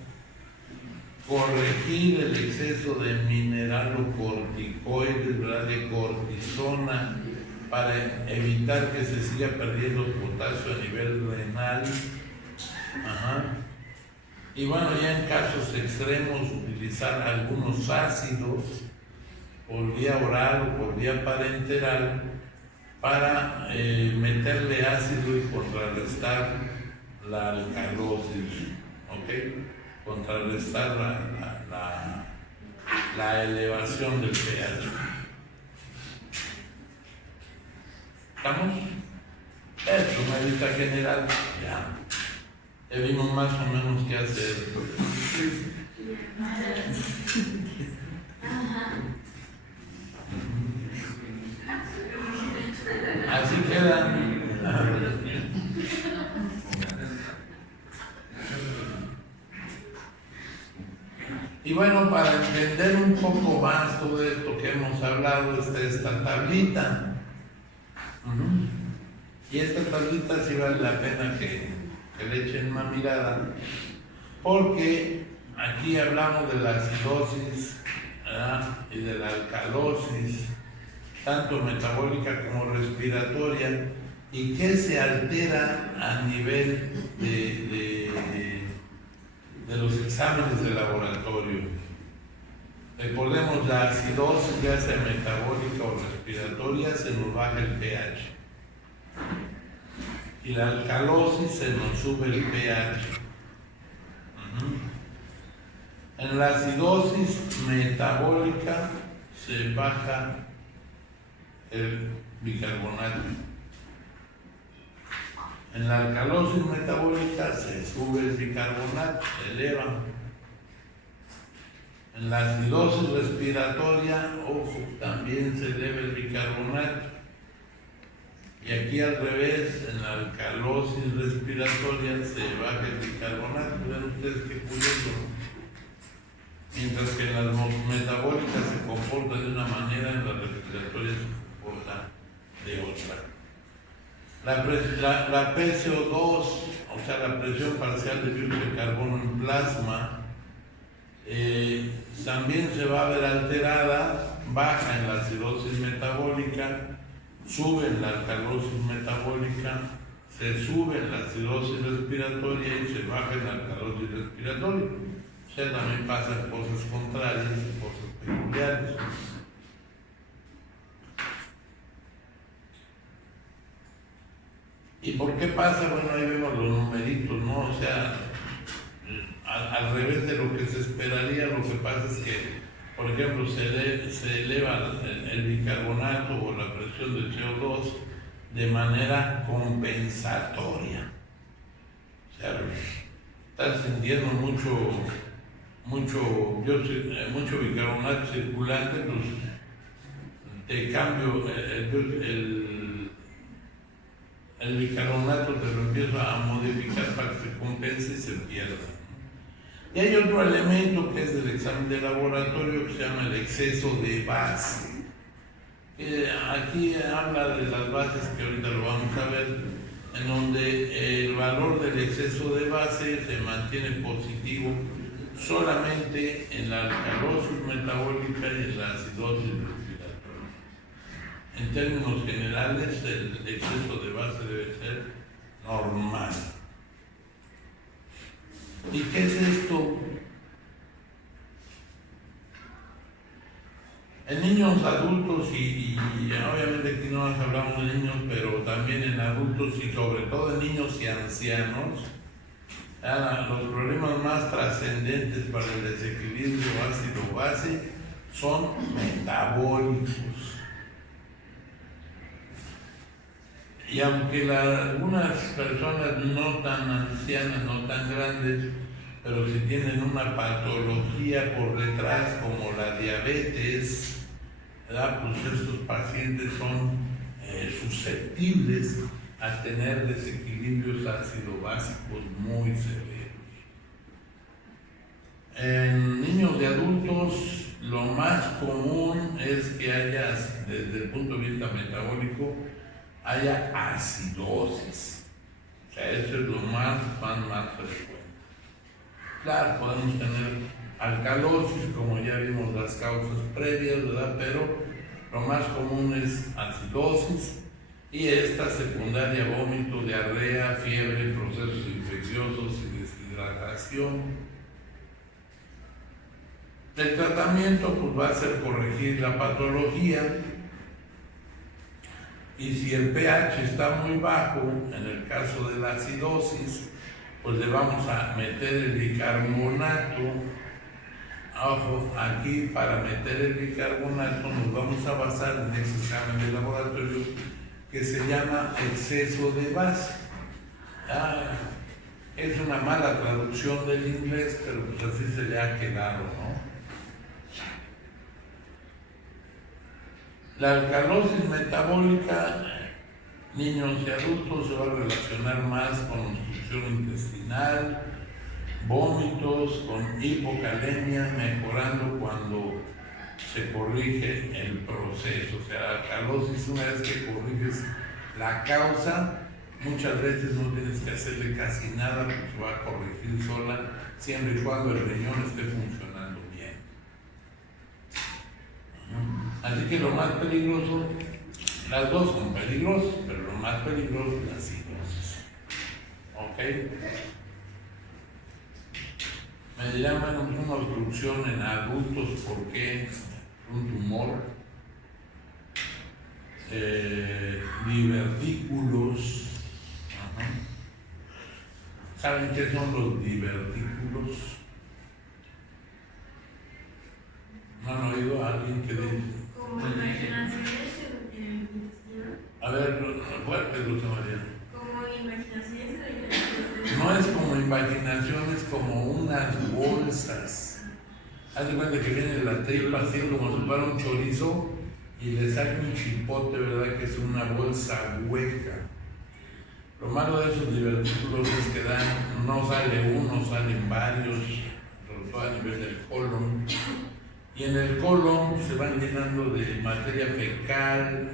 Corregir el exceso de mineralocorticoides, ¿verdad?, de cortisona, para evitar que se siga perdiendo potasio a nivel renal. Y bueno, ya en casos extremos, utilizar algunos ácidos por vía oral o por vía parenteral para meterle ácido y contrarrestar la alcalosis, ¿ok? Contrarrestar la elevación del pH. ¿Estamos? Eso, una vista general, ya. Ya vimos más o menos qué hacer. Así quedan. Y bueno, para entender un poco más todo esto que hemos hablado, está esta tablita. Y esta tablita sí vale la pena que le echen una mirada, porque aquí hablamos de la acidosis, ¿verdad?, y de la alcalosis, tanto metabólica como respiratoria, y que se altera a nivel de los exámenes de laboratorio. Recordemos, la acidosis, ya sea metabólica o respiratoria, se nos baja el pH. Y la alcalosis se nos sube el pH. En la acidosis metabólica se baja el bicarbonato. En la alcalosis metabólica se sube el bicarbonato, se eleva. En la acidosis respiratoria, ojo, también se eleva el bicarbonato. Y aquí al revés, en la alcalosis respiratoria se baja el bicarbonato. Vean ustedes qué curioso. Mientras que en las metabólicas se comporta de una manera, en la respiratoria se comporta de otra. La PCO2, o sea, la presión parcial de dióxido de carbono en plasma, también se va a ver alterada, baja en la acidosis metabólica, sube en la alcalosis metabólica, se sube en la acidosis respiratoria y se baja en la alcalosis respiratoria. O sea, también pasan cosas contrarias, cosas peculiares. ¿Y por qué pasa? Bueno, ahí vemos los numeritos, ¿no? O sea, al revés de lo que se esperaría, lo que pasa es que, por ejemplo, se eleva el bicarbonato o la presión del CO2 de manera compensatoria. O sea, estás sintiendo mucho bicarbonato circulante, pues te cambio el bicarbonato, te lo empiezo a modificar para que se compense y se pierda. Y hay otro elemento que es del examen de laboratorio que se llama el exceso de base. Aquí habla de las bases, que ahorita lo vamos a ver, en donde el valor del exceso de base se mantiene positivo solamente en la alcalosis metabólica y en la acidosis respiratoria. En términos generales, el exceso de base debe ser normal. ¿Y qué es esto? En niños, adultos y obviamente aquí no nos hablamos de niños, pero también en adultos y sobre todo en niños y ancianos, los problemas más trascendentes para el desequilibrio ácido-base son metabólicos. Y aunque algunas personas no tan ancianas, no tan grandes, pero si tienen una patología por detrás como la diabetes, ¿verdad?, pues estos pacientes son susceptibles a tener desequilibrios ácido-básicos muy severos. En niños y adultos, lo más común es que haya, desde el punto de vista metabólico, haya acidosis. O sea, eso es lo más frecuente. Claro, podemos tener alcalosis, como ya vimos las causas previas, ¿verdad? Pero lo más común es acidosis, y esta secundaria: vómito, diarrea, fiebre, procesos infecciosos y deshidratación. El tratamiento pues va a ser corregir la patología. Y si el pH está muy bajo, en el caso de la acidosis, pues le vamos a meter el bicarbonato. Ojo, aquí para meter el bicarbonato nos vamos a basar en ese examen de laboratorio que se llama exceso de base. Es una mala traducción del inglés, pero pues así se le ha quedado, ¿no? La alcalosis metabólica, niños y adultos, se va a relacionar más con obstrucción intestinal, vómitos, con hipocalemia, mejorando cuando se corrige el proceso. O sea, la alcalosis, una vez que corriges la causa, muchas veces no tienes que hacerle casi nada porque se va a corregir sola, siempre y cuando el riñón esté funcionando bien. Así que lo más peligroso, las dos son peligrosas, pero lo más peligroso es la cirrosis. ¿Ok? Me dirán, bueno, una obstrucción en adultos, ¿por qué? Un tumor, divertículos. ¿Saben qué son los divertículos? ¿No han oído a alguien que dice? Como imaginaciones en el intestino. A ver, fuerte, Luz María. Como imaginaciones en el intestino. No es como imaginación, es como unas bolsas. Haz de cuenta que viene la tripa así como si fuera un chorizo y le saca un chipote, ¿verdad? Que es una bolsa hueca. Lo malo de esos divertículos es que no sale uno, salen varios, sobre todo a nivel del colon. Y en el colon se van llenando de materia fecal,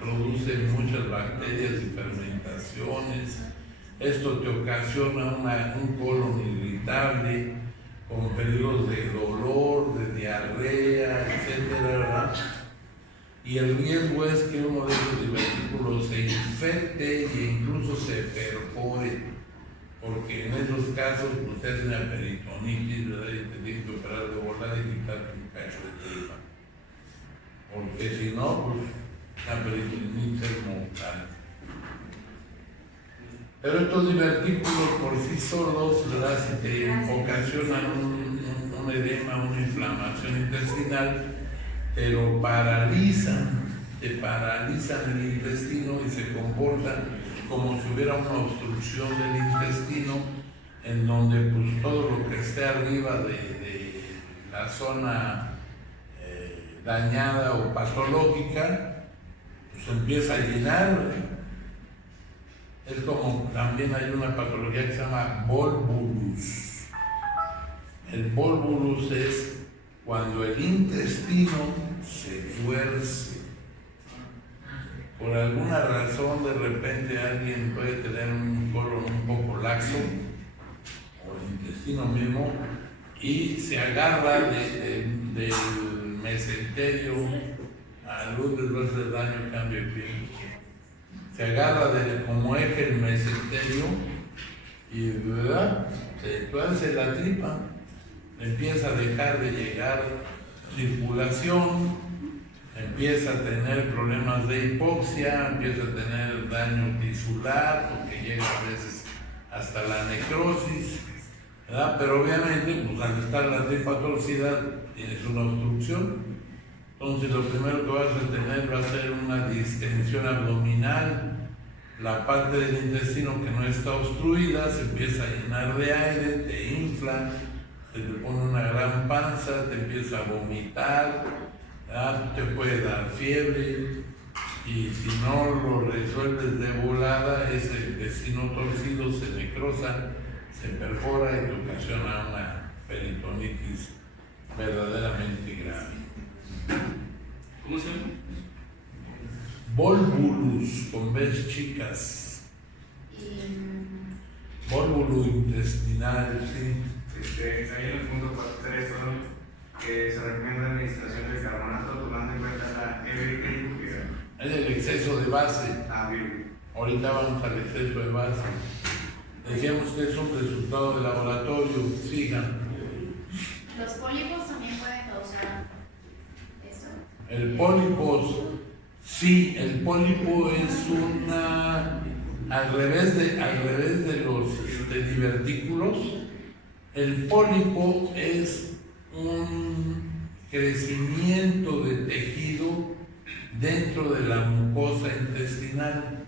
producen muchas bacterias y fermentaciones. Esto te ocasiona un colon irritable, con peligros de dolor, de diarrea, etcétera, ¿verdad? Y el riesgo es que uno de esos divertículos se infecte e incluso se perfore, porque en esos casos pues, te hace una peritonitis, ¿verdad? Y te tienes que operar de volada y quitarte un cacho de tripa. Porque si no, pues la peritonitis es mortal. Pero estos divertículos por sí solos, ¿verdad? Si te ocasionan un edema, una inflamación intestinal, te paralizan el intestino y se comportan como si hubiera una obstrucción del intestino, en donde pues todo lo que esté arriba de la zona dañada o patológica, pues empieza a llenar, ¿verdad? Es como también hay una patología que se llama volvulus. El volvulus es cuando el intestino se tuerce. Por alguna razón, de repente alguien puede tener un colon un poco laxo, o el intestino mismo, y se agarra del mesenterio, a luz les va a hacer daño el cambio de piel. Se agarra como eje el mesenterio y, ¿verdad? Se tuerce la tripa, empieza a dejar de llegar circulación, empieza a tener problemas de hipoxia, empieza a tener daño tisular, porque llega a veces hasta la necrosis, ¿verdad? Pero obviamente, pues al estar la tripa torcida, tienes una obstrucción. Entonces lo primero que vas a tener va a ser una distensión abdominal, la parte del intestino que no está obstruida se empieza a llenar de aire, te infla, se te pone una gran panza, te empieza a vomitar, ¿verdad? Te puede dar fiebre y si no lo resuelves de volada, ese intestino torcido se necrosa, se perfora y te ocasiona una peritonitis verdaderamente grave. ¿Cómo se llama? Volvulus, con B's chicas. Volvulo intestinal, sí. Ahí en el punto 4.3 que se recomienda la administración de carbonato tomando en cuenta la ebriquería. Es el exceso de base. Bien. Ahorita vamos al exceso de base. Decíamos que es un resultado de laboratorio. Sigan. Los pólipos también pueden causar eso. El pólipo, sí, el pólipo es una, al revés de los divertículos, el pólipo es un crecimiento de tejido dentro de la mucosa intestinal.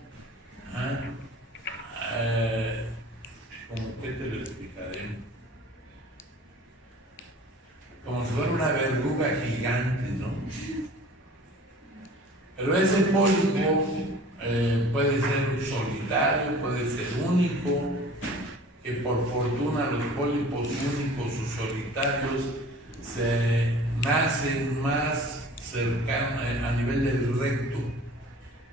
Como que qué te lo explicaré. Como si fuera una verruga gigante, ¿no? Pero ese pólipo puede ser solitario, puede ser único, que por fortuna los pólipos únicos o solitarios se nacen más cercanos a nivel del recto,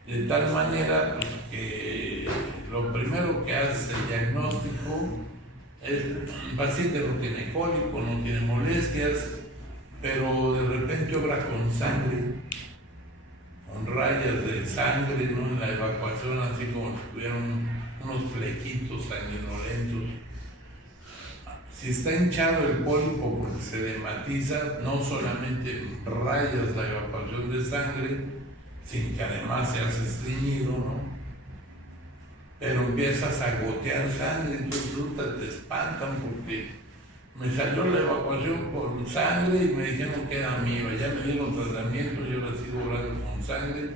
de tal manera pues, que lo primero que hace el diagnóstico es: el paciente no tiene cólico, no tiene molestias, pero de repente obra con sangre, con rayas de sangre, ¿no? En la evacuación, así como si tuvieran unos flequitos sanguinolentos. Si está hinchado el pólipo porque se dematiza, no solamente rayas la evacuación de sangre, sin que además se hace estreñido, ¿no? Pero empiezas a gotear sangre, entonces te espantan porque me salió la evacuación con sangre y me dijeron que era mío, ya me dieron tratamiento, yo la sigo orando con sangre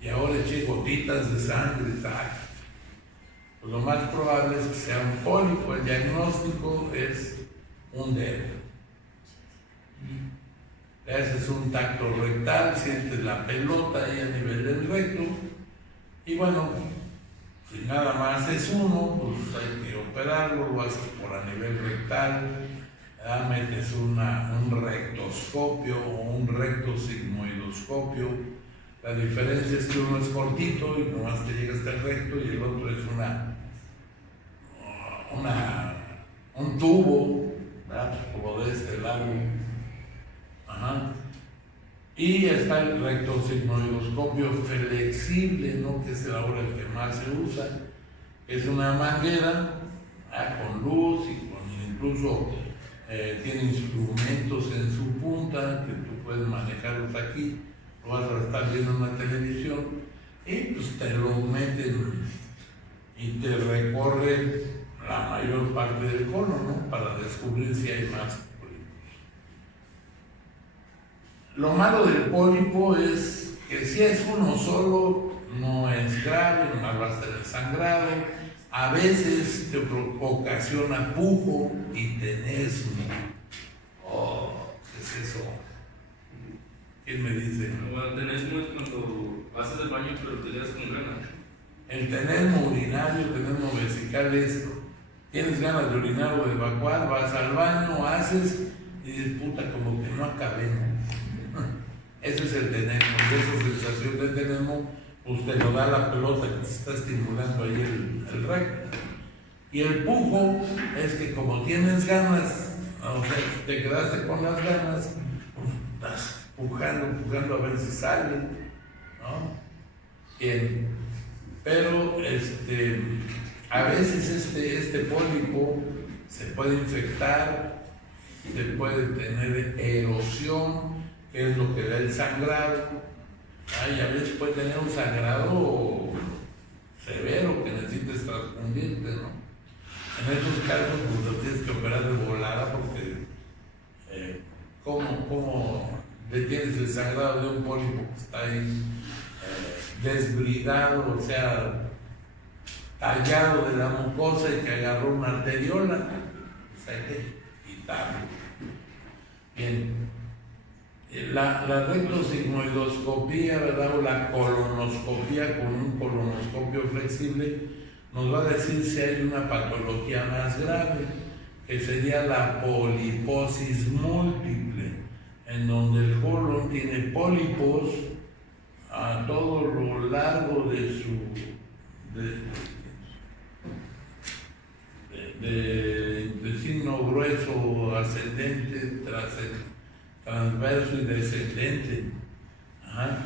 y ahora eché gotitas de sangre, ¿sabes? Pues lo más probable es que sea un pólipo. El diagnóstico es un dedo. Le haces un tacto rectal, sientes la pelota ahí a nivel del recto y bueno, si nada más es uno, pues hay que operarlo, lo haces por a nivel rectal, metes un rectoscopio o un rectosigmoidoscopio. La diferencia es que uno es cortito y nomás te llega hasta el recto y el otro es un tubo, ¿verdad? Como de este largo. Ajá. Y está el rectosigmoidoscopio flexible, ¿no? Que es ahora el que más se usa. Es una manguera con luz y incluso tiene instrumentos en su punta que tú puedes manejarlos aquí. Lo vas a estar viendo en la televisión y pues te lo meten y te recorre la mayor parte del colon, ¿no? Para descubrir si hay más pólipos. Lo malo del pólipo es que si es uno solo no es grave, nomás va a ser el sangrado. A veces te ocasiona pujo y tenesmo. Oh, ¿qué es eso? ¿Quién me dice? Bueno, tenesmo es cuando vas al baño pero te quedas con ganas. El tenesmo urinario, el tenesmo vesical es: tienes ganas de orinar o de evacuar, vas al baño, haces y dices, puta, como que no acabé, ¿no? Ese es el tenesmo, y esa sensación de tenesmo, pues te lo da la pelota que te está estimulando ahí el recto. Y el pujo es que como tienes ganas, o sea, te quedaste con las ganas, pues estás pujando a ver si sale, ¿no? Bien, pero a veces este pólipo se puede infectar, se puede tener erosión, que es lo que da el sangrado. Y a veces puede tener un sangrado severo que necesites transfundirte, ¿no? En esos casos pues lo tienes que operar de volada porque ¿cómo detienes el sangrado de un pólipo que está ahí desbridado, o sea, tallado de la mucosa y que agarró una arteriola? Pues hay que quitarlo. Bien. La rectosigmoidoscopía, ¿verdad? O la colonoscopía con un colonoscopio flexible nos va a decir si hay una patología más grave, que sería la poliposis múltiple, en donde el colon tiene pólipos a todo lo largo de su intestino grueso, ascendente, transverso y descendente. Ajá.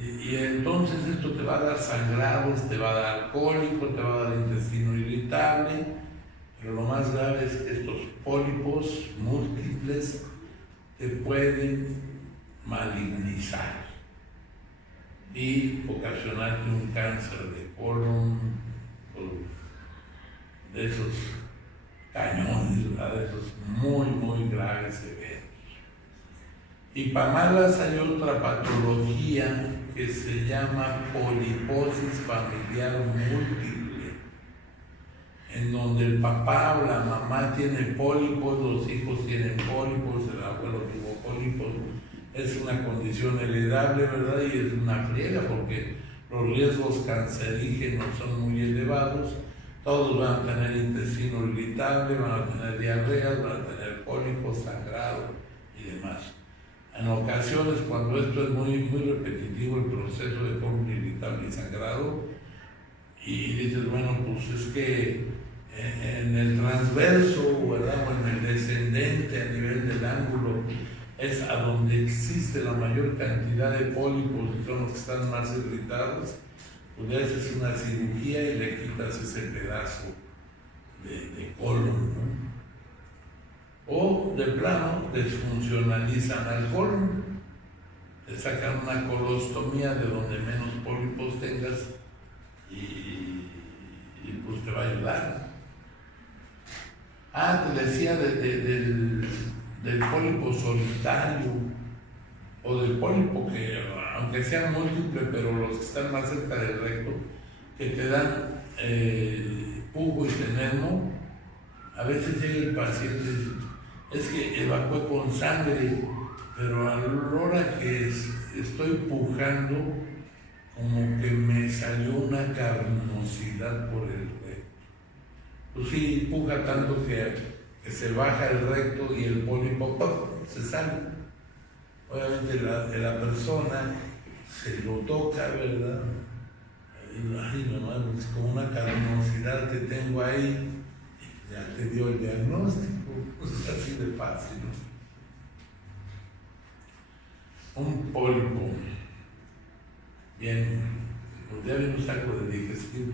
Y entonces esto te va a dar sangrados, te va a dar cólico, te va a dar intestino irritable, pero lo más grave es que estos pólipos múltiples te pueden malignizar y ocasionarte un cáncer de colon, de esos cañones, ¿verdad? De esos muy graves, severos. Y para malas hay otra patología que se llama poliposis familiar múltiple, en donde el papá o la mamá tiene pólipos, los hijos tienen pólipos, el abuelo tuvo pólipos, es una condición heredable, ¿verdad? Y es una friega porque los riesgos cancerígenos son muy elevados, todos van a tener intestino irritable, van a tener diarreas, van a tener pólipos, sangrado y demás. En ocasiones, cuando esto es muy repetitivo, el proceso de colon irritable y sangrado, y dices, bueno, pues es que en el transverso, ¿verdad? O en el descendente a nivel del ángulo, es a donde existe la mayor cantidad de pólipos y son los que están más irritados, pues le haces una cirugía y le quitas ese pedazo de colon, ¿no? O de plano desfuncionalizan al colon, te sacan una colostomía de donde menos pólipos tengas y pues te va a ayudar. Te decía del pólipo solitario o del pólipo que, aunque sea múltiple, pero los que están más cerca del recto, que te dan pujo y tenemo. A veces llega el paciente y dice, es que evacué con sangre, pero a la hora que estoy pujando, como que me salió una carnosidad por el recto. Pues sí, puja tanto que se baja el recto y el pólipo ¡pum!, se sale. Obviamente la persona se lo toca, ¿verdad? Ay, mamá, es como una carnosidad que tengo ahí, ya te dio el diagnóstico, pues es así de fácil, ¿no? Un pólipo. Bien, pues ya vimos algo de digestivo.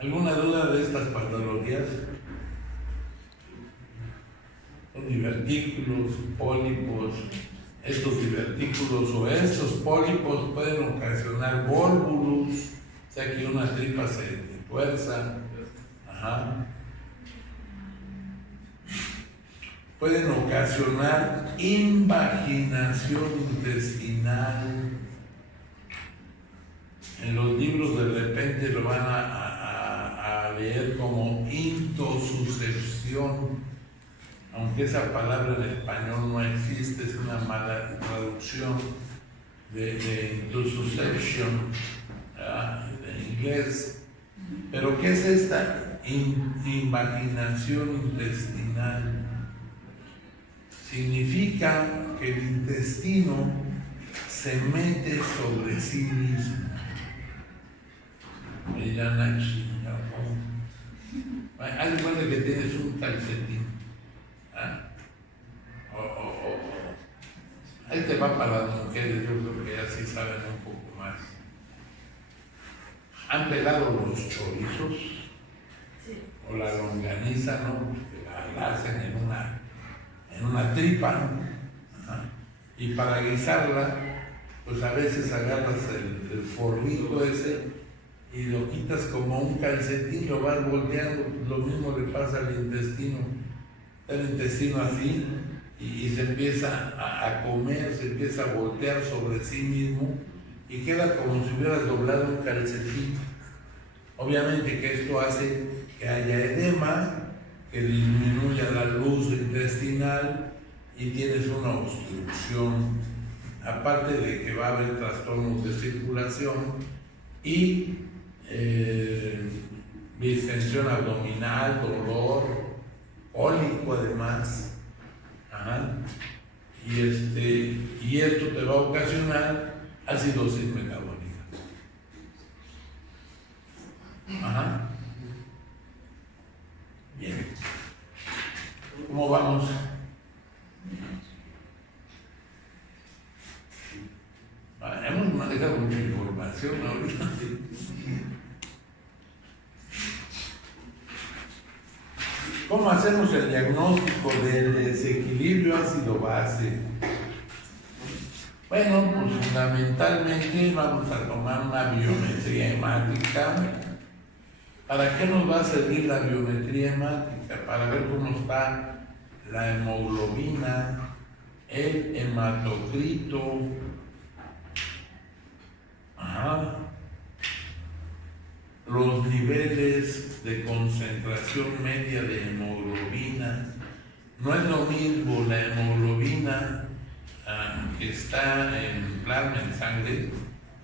¿Alguna duda de estas patologías? Son divertículos, pólipos. Estos divertículos o estos pólipos pueden ocasionar volvulus, o sea que una tripa se tuerza. Ajá. Pueden ocasionar invaginación intestinal. En los libros de repente lo van a leer como intosuscepción, aunque esa palabra en español no existe, es una mala traducción de intosusception en inglés. Pero ¿qué es esta invaginación intestinal? Significa que el intestino se mete sobre sí mismo. Me dirán aquí, haz de cuenta que tienes un calcetín. Ahí te va para las mujeres, yo creo que ya sí saben un poco más. ¿Han pelado los chorizos? Sí. O la longaniza, ¿no? Que la hacen en una tripa, ¿no? Ajá. Y para guisarla, pues a veces agarras el forrito ese y lo quitas como un calcetín, lo vas volteando, lo mismo le pasa al intestino. El intestino así y se empieza a comer, se empieza a voltear sobre sí mismo y queda como si hubieras doblado un calcetín. Obviamente que esto hace que haya edema, que disminuya la luz intestinal y tienes una obstrucción, aparte de que va a haber trastornos de circulación y distensión abdominal, dolor, cólico además. Ajá. Y esto te va a ocasionar acidosis metabólica. Ajá. Bien. ¿Cómo vamos? Hemos manejado mucha información ahorita. ¿Cómo hacemos el diagnóstico del desequilibrio ácido-base? Bueno, pues fundamentalmente vamos a tomar una biometría hemática. ¿Para qué nos va a servir la biometría hemática? Para ver cómo está la hemoglobina, el hematocrito. los niveles de concentración media de hemoglobina. No es lo mismo la hemoglobina que está en plasma, en sangre,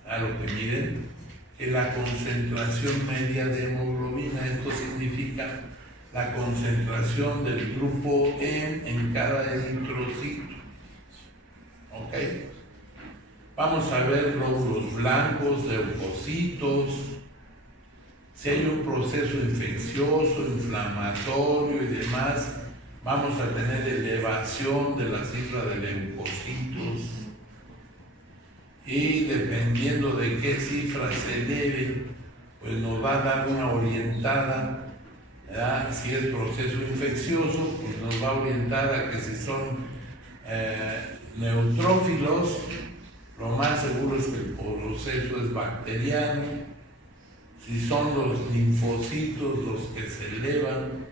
a lo que miden, que la concentración media de hemoglobina. Esto significa la concentración del grupo M en cada eritrocito. ¿Ok? Vamos a ver glóbulos blancos, leucocitos, si hay un proceso infeccioso, inflamatorio y demás. Vamos a tener elevación de la cifra de leucocitos y dependiendo de qué cifra se eleve, pues nos va a dar una orientada, ¿verdad? Si es proceso infeccioso, pues nos va a orientar a que si son neutrófilos, lo más seguro es que el proceso es bacteriano. Si son los linfocitos los que se elevan,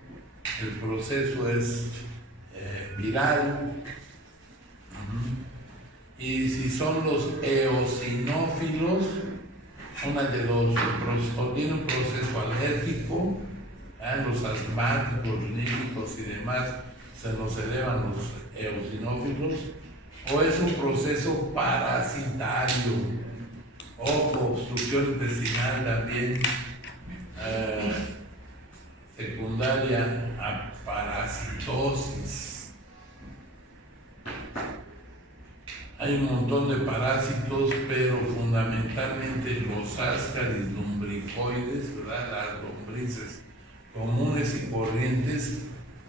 el proceso es viral. Y si son los eosinófilos, una de dos, o tiene un proceso alérgico, los asmáticos, rhínicos y demás, se nos elevan los eosinófilos, o es un proceso parasitario, o obstrucción intestinal también, secundaria a parasitosis. Hay un montón de parásitos, pero fundamentalmente los ascaris lumbricoides, ¿verdad? Las lombrices comunes y corrientes,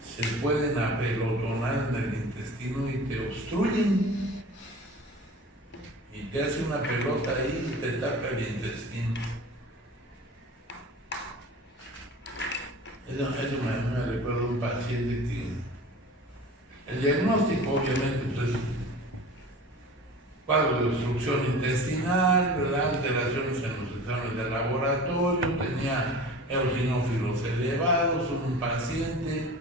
se pueden apelotonar en el intestino y te obstruyen. Y te hace una pelota ahí y te tapa el intestino. Eso me recuerda a un paciente que el diagnóstico obviamente pues, cuadro de obstrucción intestinal, ¿verdad? Alteraciones en los exámenes de laboratorio, tenía eosinófilos elevados, un paciente,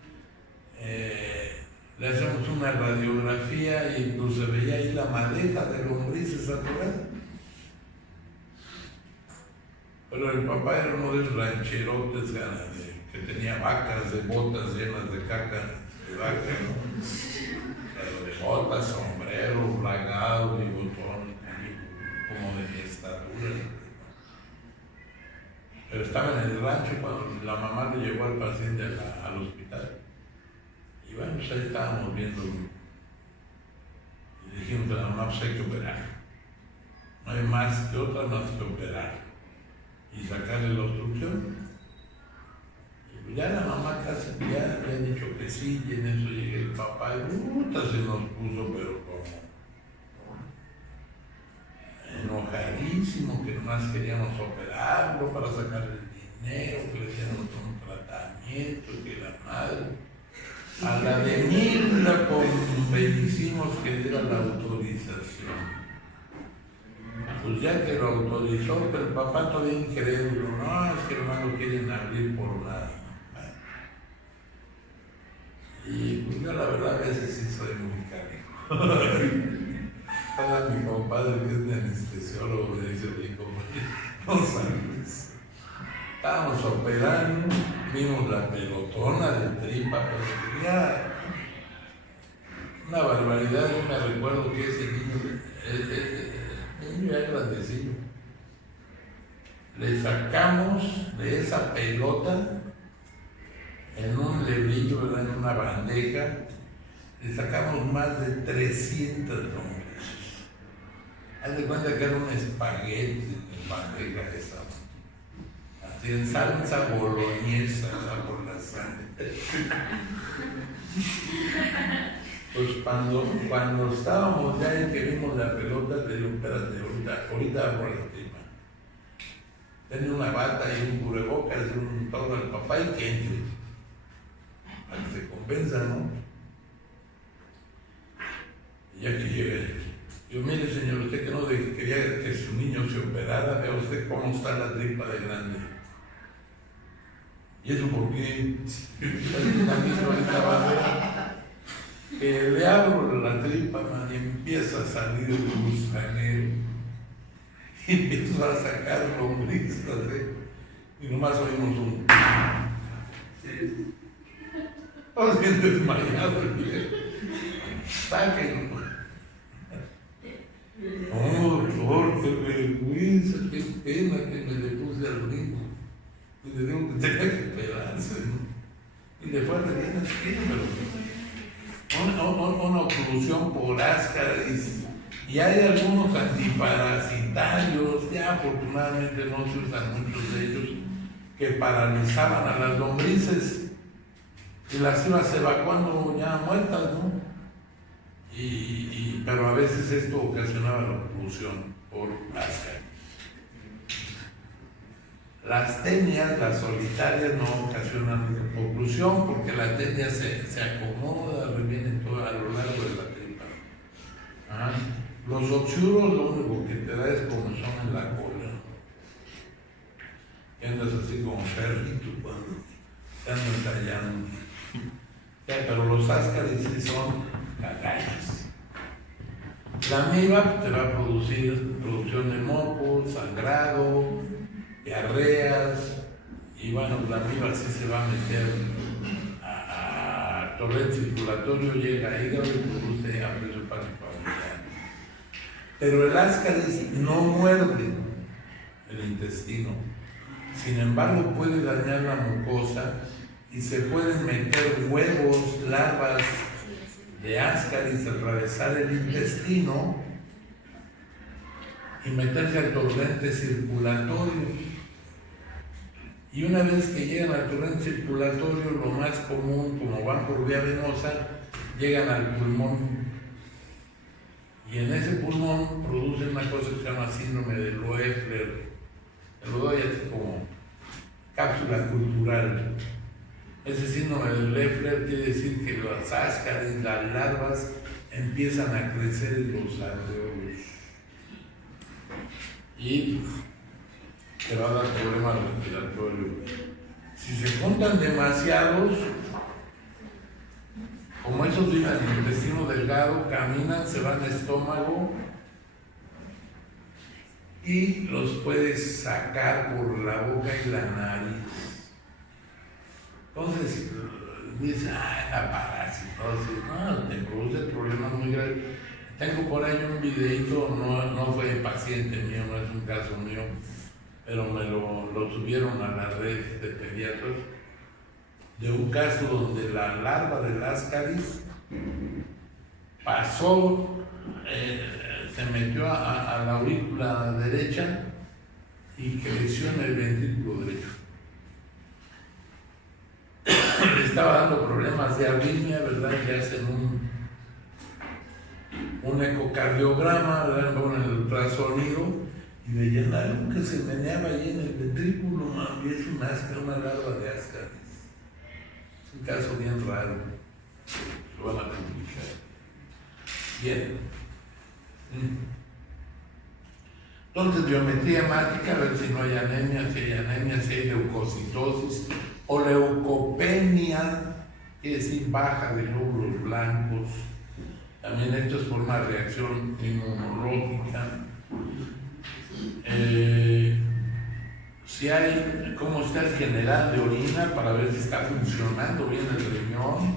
le hacemos una radiografía y incluso se veía ahí la madeja de lombrices atrás. Pero el papá era uno de esos rancherotes que tenía vacas de botas llenas de caca de vaca, ¿no? Pero de botas, sombrero, plagado, bigotón, como de mi estatura. Pero estaba en el rancho cuando la mamá le llevó al paciente al hospital. Y bueno, pues ahí estábamos viendo. Y dijimos a la mamá, pues hay que operar. No hay más que otra más que operar. Y sacarle la obstrucción. Y pues ya la mamá casi ya había dicho que sí, y en eso llega el papá y puta se nos puso, pero como enojadísimo, que nomás queríamos operarlo para sacarle el dinero, que le diéramos un tratamiento, que la madre. A la de mil la convencimos que diera la autorización. Pues ya que lo autorizó, pero el papá todavía incrédulo, no, es que no lo quieren abrir por nada. Y pues yo la verdad a veces sí soy muy cariño. Cada mi compadre que es mi anestesiólogo me dice, no sabes. Estábamos operando, vimos la pelotona de tripa, pero tenía una barbaridad. Yo me recuerdo que ese niño ya grandecillo. Le sacamos de esa pelota en un lebrillo, ¿verdad? En una bandeja, le sacamos más de 300 lombrices. Haz de cuenta que era un espagueti en bandeja esa. Así en salsa boloñesa, ¿verdad? Por la sangre. Pues cuando estábamos ya en que vimos la pelota, le digo, espérate, ahorita abro la tripa. Tenía una bata y un cubrebocas y un todo al papá y que entre. Para que se compensa, ¿no? Y ya que llega, yo, mire señor, usted que no quería que su niño se operara, vea usted cómo está la tripa de grande. ¿Y eso por qué? Que le abro la tripa, man, y empieza a salir el gusanero. Y empiezo a sacar lombrices, Y nomás oímos un... Todos bien desmayados. Sáquenlo. Oh, doctor, qué vergüenza, qué pena que me le puse al ritmo. Y le digo que tenía que pelarse, ¿no? Y le fue a reír pero una oclusión por ascaris. Y hay algunos antiparasitarios, ya afortunadamente no se usan muchos de ellos, que paralizaban a las lombrices y las ibas evacuando ya muertas, ¿no? Pero a veces esto ocasionaba la oclusión por ascaris. Las tenias, las solitarias, no ocasionan oclusión porque la tenia se acomoda, reviene todo a lo largo de la tripa. ¿Ah? Los oxiuros lo único que te da es comezón en la cola. Que andas así como perrito cuando te andan tallando. Pero los ascaris sí son cagallas. La amiba te va a producir producción de mocos, sangrado, diarreas, y bueno, la amiba sí se va a meter a torrente circulatorio, llega a hígado y produce absceso hepatobiliar. Pero el ascaris no muerde el intestino, sin embargo puede dañar la mucosa y se pueden meter huevos, larvas de ascaris, atravesar el intestino y meterse al torrente circulatorio. Y una vez que llegan al torrente circulatorio, lo más común, como van por vía venosa, llegan al pulmón. Y en ese pulmón producen una cosa que se llama síndrome de Loeffler. Te lo doy así como cápsula cultural. Ese síndrome de Loeffler quiere decir que las ascaris, las larvas, empiezan a crecer en los alveolos. Y te va a dar problemas respiratorios. Si se juntan demasiados, como esos viven en el intestino delgado, caminan, se van al estómago y los puedes sacar por la boca y la nariz. Entonces, dices, la parasitosis, no, te produce problemas muy graves. Tengo por ahí un videito, no fue paciente mío, no es un caso mío, pero me lo subieron a la red de pediatras, de un caso donde la larva del ascaris pasó, se metió a la aurícula derecha y creció en el ventrículo derecho. Le estaba dando problemas de arritmia, ¿verdad? Que hacen un ecocardiograma, ¿verdad? Con el ultrasonido. Y veían algo que se meneaba ahí en el ventrículo, y es una larva de ascaris. Es un caso bien raro. Lo van a publicar. Bien. Entonces, biometría hemática, a ver si no hay anemia, si hay leucocitosis o leucopenia, quiere decir baja de glóbulos blancos. También esto es por una reacción inmunológica. Si hay, cómo está el general de orina para ver si está funcionando bien el riñón.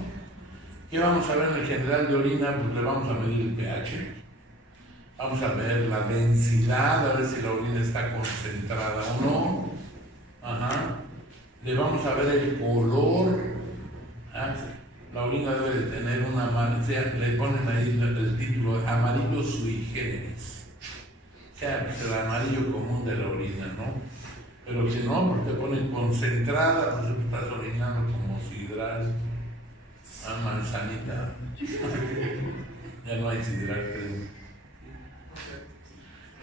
¿Qué vamos a ver en el general de orina? Pues le vamos a medir el pH. Vamos a ver la densidad, a ver si la orina está concentrada o no. Ajá. Le vamos a ver el color. La orina debe de tener una amarillo, le ponen ahí el título de amarillo sui generis. O sea, pues el amarillo común de la orina, ¿no? Pero si no, porque te ponen concentrada, pues estás orinando como sidral, manzanita. Ya no hay sidral, creo.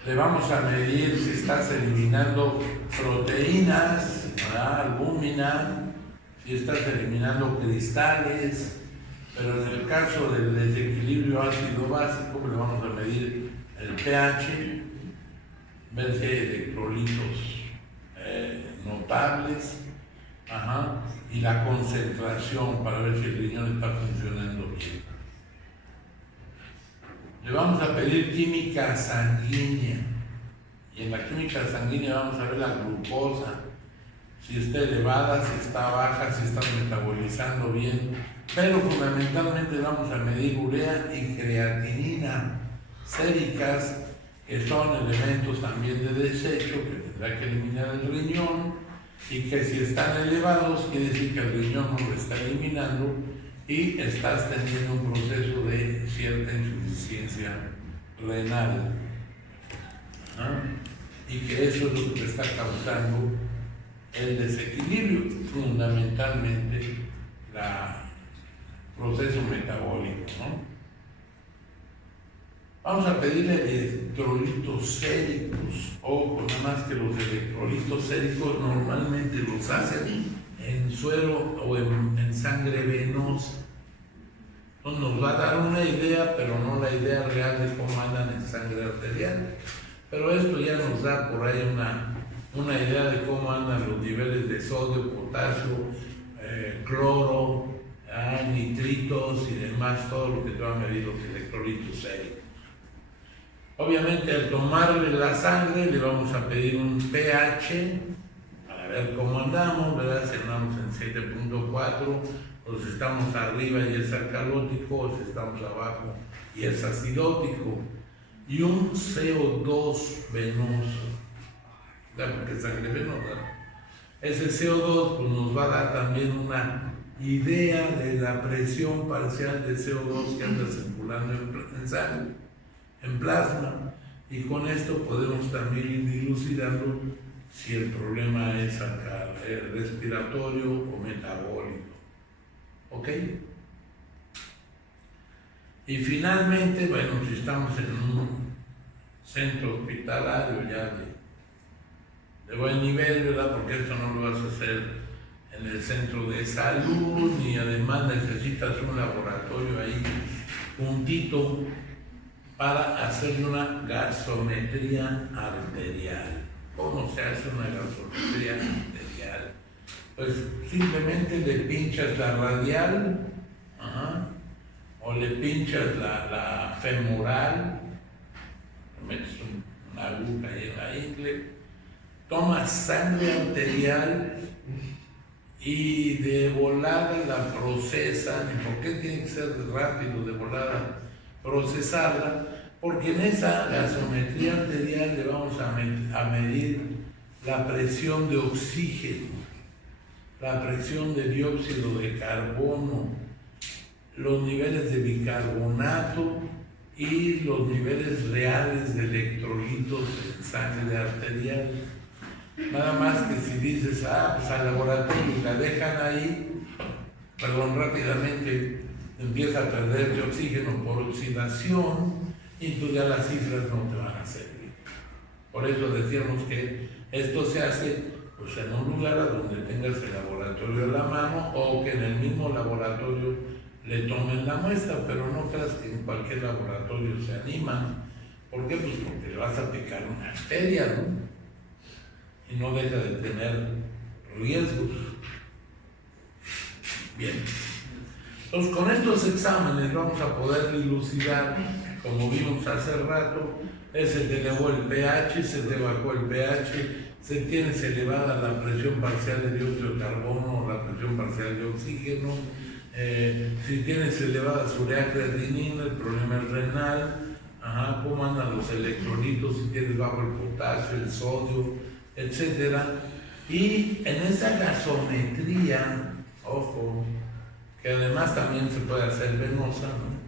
Le vamos a medir si estás eliminando proteínas, albúmina, si estás eliminando cristales, pero en el caso del desequilibrio ácido-básico, le vamos a medir el pH, ver si hay electrolitos notables, y la concentración para ver si el riñón está funcionando bien. Le vamos a pedir química sanguínea, y en la química sanguínea vamos a ver la glucosa, si está elevada, si está baja, si está metabolizando bien, pero fundamentalmente vamos a medir urea y creatinina séricas, que son elementos también de desecho que tendrá que eliminar el riñón, y que si están elevados quiere decir que el riñón no lo está eliminando y estás teniendo un proceso de cierta insuficiencia renal. Y que eso es lo que te está causando el desequilibrio, fundamentalmente el proceso metabólico, ¿no? Vamos a pedirle electrolitos séricos. Ojo, nada más que los electrolitos séricos normalmente los hacen en suero o en sangre venosa. Entonces nos va a dar una idea, pero no la idea real de cómo andan en sangre arterial. Pero esto ya nos da por ahí una idea de cómo andan los niveles de sodio, potasio, cloro, nitritos y demás, todo lo que te va a medir los electrolitos séricos. Obviamente al tomarle la sangre le vamos a pedir un pH para ver cómo andamos, ¿verdad? Si andamos en 7.4, o si estamos arriba y es alcalótico, o si estamos abajo y es acidótico. Y un CO2 venoso, ¿verdad? Porque es sangre venosa. Ese CO2 pues, nos va a dar también una idea de la presión parcial de CO2 que anda circulando en sangre, en plasma, y con esto podemos también ir dilucidando si el problema es respiratorio o metabólico. ¿Ok? Y finalmente, bueno, si estamos en un centro hospitalario ya de buen nivel, ¿verdad? Porque esto no lo vas a hacer en el centro de salud, ni además necesitas un laboratorio ahí juntito para hacer una gasometría arterial. ¿Cómo se hace una gasometría arterial? Pues simplemente le pinchas la radial, o le pinchas la femoral, le metes una aguja ahí en la ingle, tomas sangre arterial y de volada la procesan. ¿Y por qué tiene que ser rápido de volada procesarla? Porque en esa gasometría arterial le vamos a medir la presión de oxígeno, la presión de dióxido de carbono, los niveles de bicarbonato y los niveles reales de electrolitos en sangre arterial. Nada más que si dices, pues al laboratorio la dejan ahí, rápidamente empieza a perder oxígeno por oxidación y tú ya las cifras no te van a servir. Por eso decíamos que esto se hace pues, en un lugar a donde tengas el laboratorio a la mano o que en el mismo laboratorio le tomen la muestra, pero no creas que en cualquier laboratorio se animan. ¿Por qué? Pues porque le vas a picar una arteria, ¿no? Y no deja de tener riesgos. Bien. Entonces, con estos exámenes vamos a poder dilucidar, como vimos hace rato, se te elevó el pH, se te bajó el pH, se tienes elevada la presión parcial de dióxido de carbono o la presión parcial de oxígeno, si tienes elevada su urea creatinina, el problema es renal, cómo andan los electrolitos, si tienes bajo el potasio, el sodio, etcétera. Y en esa gasometría, ojo, que además también se puede hacer venosa, ¿no?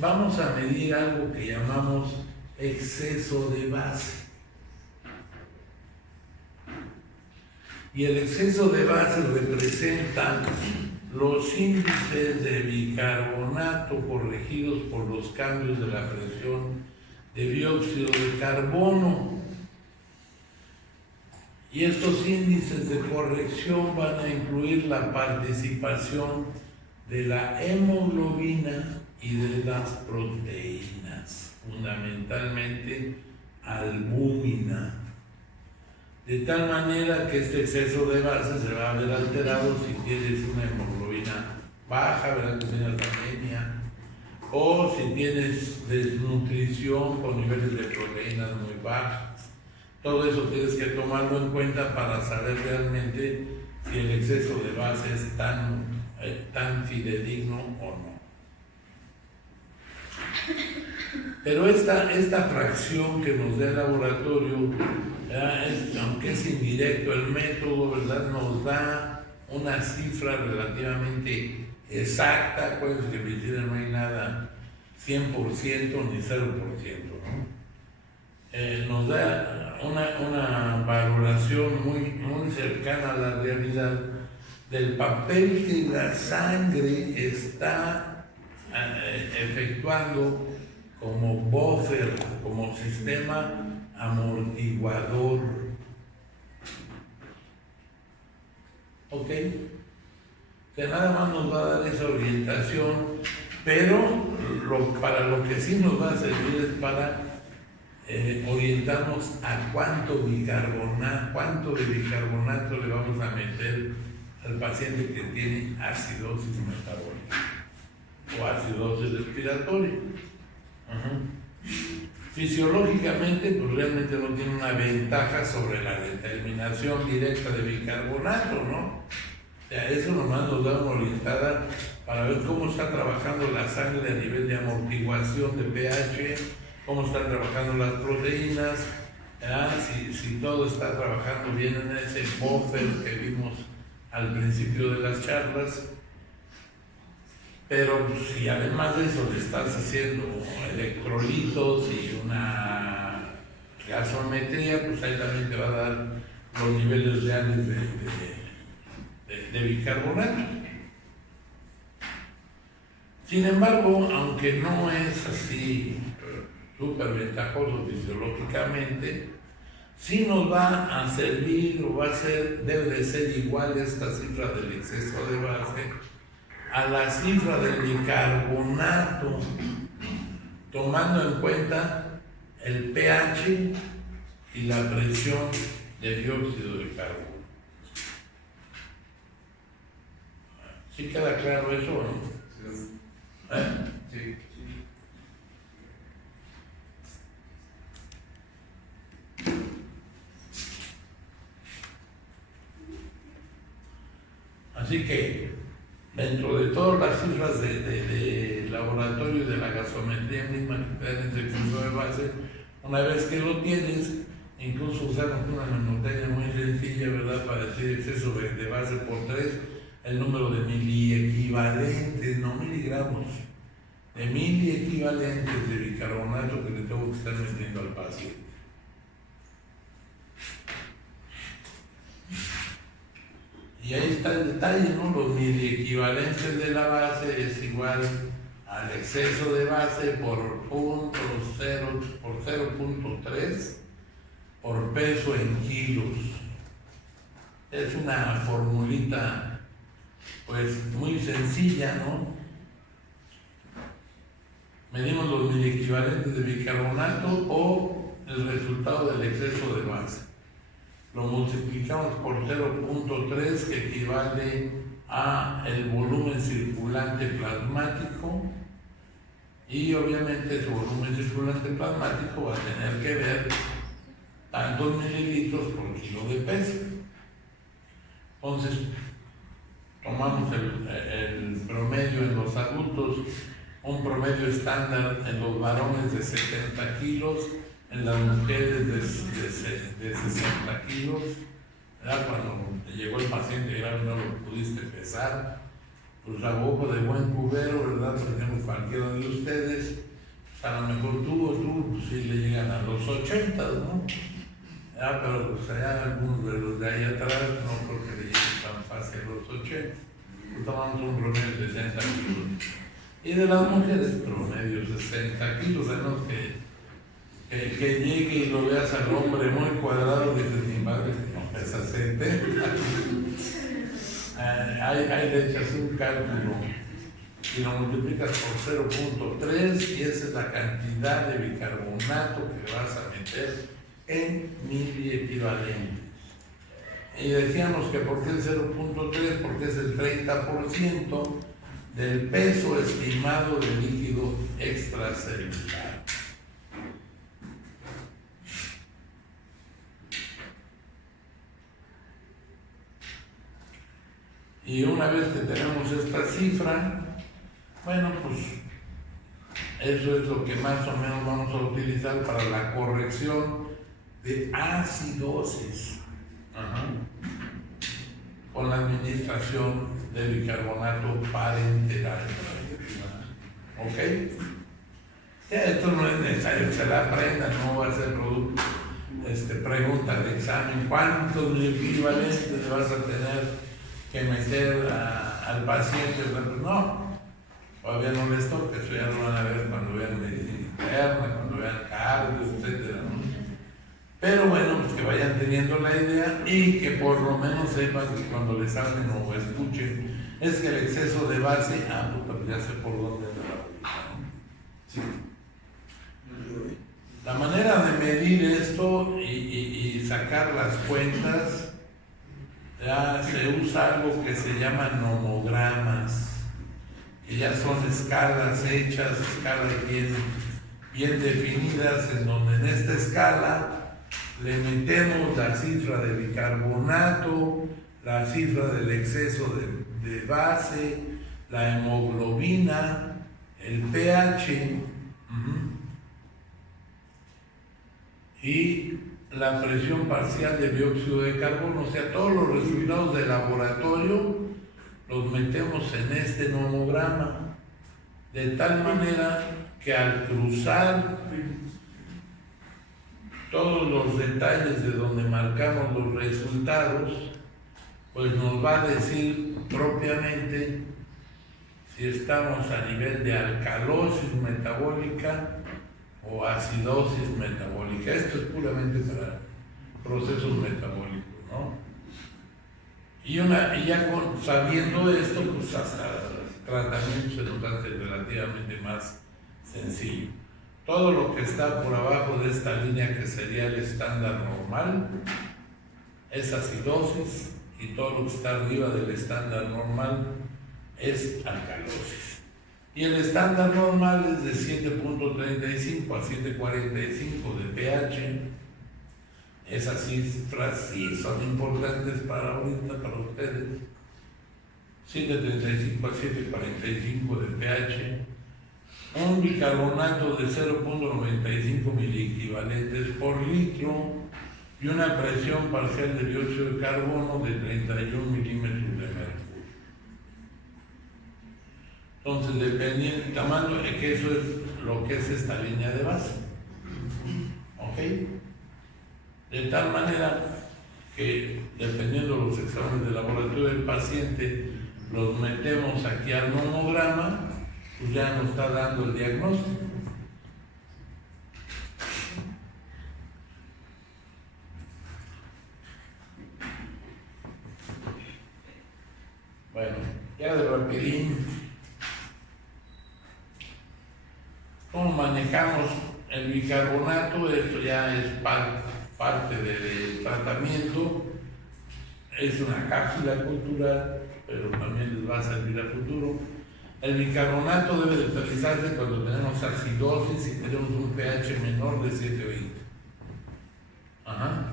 Vamos a medir algo que llamamos exceso de base. Y el exceso de base representa los índices de bicarbonato corregidos por los cambios de la presión de dióxido de carbono. Y estos índices de corrección van a incluir la participación de la hemoglobina y de las proteínas, fundamentalmente albúmina. De tal manera que este exceso de base se va a ver alterado si tienes una hemoglobina baja, ¿verdad? Que tienes anemia, o si tienes desnutrición con niveles de proteínas muy bajos. Todo eso tienes que tomarlo en cuenta para saber realmente si el exceso de base es tan fidedigno o no. Pero esta fracción que nos da el laboratorio, aunque es indirecto el método, ¿verdad?, nos da una cifra relativamente exacta. Acuérdense que en medicina no hay nada 100% ni 0%, ¿no? Nos da una valoración muy cercana a la realidad del papel que la sangre está efectuando como buffer, como sistema amortiguador. ¿Ok? Que nada más nos va a dar esa orientación, pero para lo que sí nos va a servir es para orientarnos a cuánto de bicarbonato le vamos a meter al paciente que tiene acidosis metabólica o acidosis respiratoria. Fisiológicamente, pues realmente no tiene una ventaja sobre la determinación directa de bicarbonato, ¿no? O sea, eso nomás nos da una orientada para ver cómo está trabajando la sangre a nivel de amortiguación de pH, cómo están trabajando las proteínas, si todo está trabajando bien en ese buffer que vimos al principio de las charlas. Pero si además de eso le estás haciendo electrolitos y una gasometría, pues ahí también te va a dar los niveles reales de bicarbonato. Sin embargo, aunque no es así súper ventajoso fisiológicamente, sí nos va a servir o debe de ser igual esta cifra del exceso de base a la cifra del bicarbonato, tomando en cuenta el pH y la presión de dióxido de carbono. ¿Sí queda claro eso o no? Sí. Así que dentro de todas las cifras de laboratorio y de la gasometría misma que te dan ese exceso de base, una vez que lo tienes, incluso usamos una memotecnia muy sencilla, ¿verdad?, para decir exceso de base por 3, el número de miliequivalentes, no miligramos, de miliequivalentes de bicarbonato que le tengo que estar metiendo al paciente. Y ahí está el detalle, ¿no? Los miliequivalentes de la base es igual al exceso de base por 0.3 por peso en kilos. Es una formulita pues muy sencilla, ¿no? Medimos los miliequivalentes de bicarbonato o el resultado del exceso de base. Lo multiplicamos por 0.3, que equivale a el volumen circulante plasmático, y obviamente ese volumen circulante plasmático va a tener que ver tantos mililitros por kilo de peso. Entonces tomamos el promedio en los adultos, un promedio estándar en los varones de 70 kilos, en las mujeres de 60 kilos. Cuando llegó el paciente grave no lo pudiste pesar, pues a ojo de buen cubero, ¿verdad? Por ejemplo, cualquiera de ustedes, a lo mejor tú, pues sí le llegan a los 80, ¿no? Pero pues allá algunos de los de ahí atrás no creo que le lleguen tan fácil a los 80. Pues tomamos un promedio de 60 kilos. Y de las mujeres, promedio 60 kilos, a menos que llegue y lo veas al hombre muy cuadrado, dices, mi madre, no pesa 70. Ahí le echas un cálculo y lo multiplicas por 0.3 y esa es la cantidad de bicarbonato que vas a meter en miliequivalentes. Y decíamos que ¿por qué el 0.3? Porque es el 30% del peso estimado de líquido extracelular. Y una vez que tenemos esta cifra, bueno, pues eso es lo que más o menos vamos a utilizar para la corrección de acidosis. Ajá. Con la administración de bicarbonato parenteral. ¿Ok? Ya esto no es necesario que se la aprendan, no va a ser producto, pregunta de examen. ¿Cuántos equivalentes le vas a tener que meter al paciente? No, todavía no les toca, eso ya lo van a ver cuando vean medicina interna, cuando vean cardio, etc. Pero bueno, pues que vayan teniendo la idea y que por lo menos sepan que cuando les hablen o escuchen, es que el exceso de base, pues ya sé por dónde es la bolita, ¿no? Sí. La manera de medir esto y sacar las cuentas, ya se usa algo que se llama nomogramas, que ya son escalas hechas, escalas bien definidas, en donde en esta escala le metemos la cifra de bicarbonato, la cifra del exceso de base, la hemoglobina, el pH y la presión parcial de dióxido de carbono. O sea, todos los resultados de laboratorio los metemos en este nomograma, de tal manera que al cruzar todos los detalles de donde marcamos los resultados, pues nos va a decir propiamente si estamos a nivel de alcalosis metabólica o acidosis metabólica. Esto es puramente para procesos metabólicos, ¿no? Y ya sabiendo esto, pues hasta el tratamiento se nos hace relativamente más sencillo. Todo lo que está por abajo de esta línea, que sería el estándar normal, es acidosis, y todo lo que está arriba del estándar normal es alcalosis. Y el estándar normal es de 7.35 a 7.45 de pH. Esas cifras sí son importantes para ahorita, para ustedes. 7.35 a 7.45 de pH. Un bicarbonato de 0.95 miliequivalentes por litro y una presión parcial de dióxido de carbono de 31 milímetros de mercurio. Entonces, dependiendo del tamaño, que eso es lo que es esta línea de base. ¿Ok? De tal manera que, dependiendo de los exámenes de laboratorio del paciente, los metemos aquí al nomograma, pues ya nos está dando el diagnóstico. Bueno, ya de rapidín, ¿cómo manejamos el bicarbonato? Esto ya es parte del tratamiento. Es una cápsula cultural, pero también les va a servir a futuro. El bicarbonato debe de utilizarse cuando tenemos acidosis y tenemos un pH menor de 7.20. Ajá.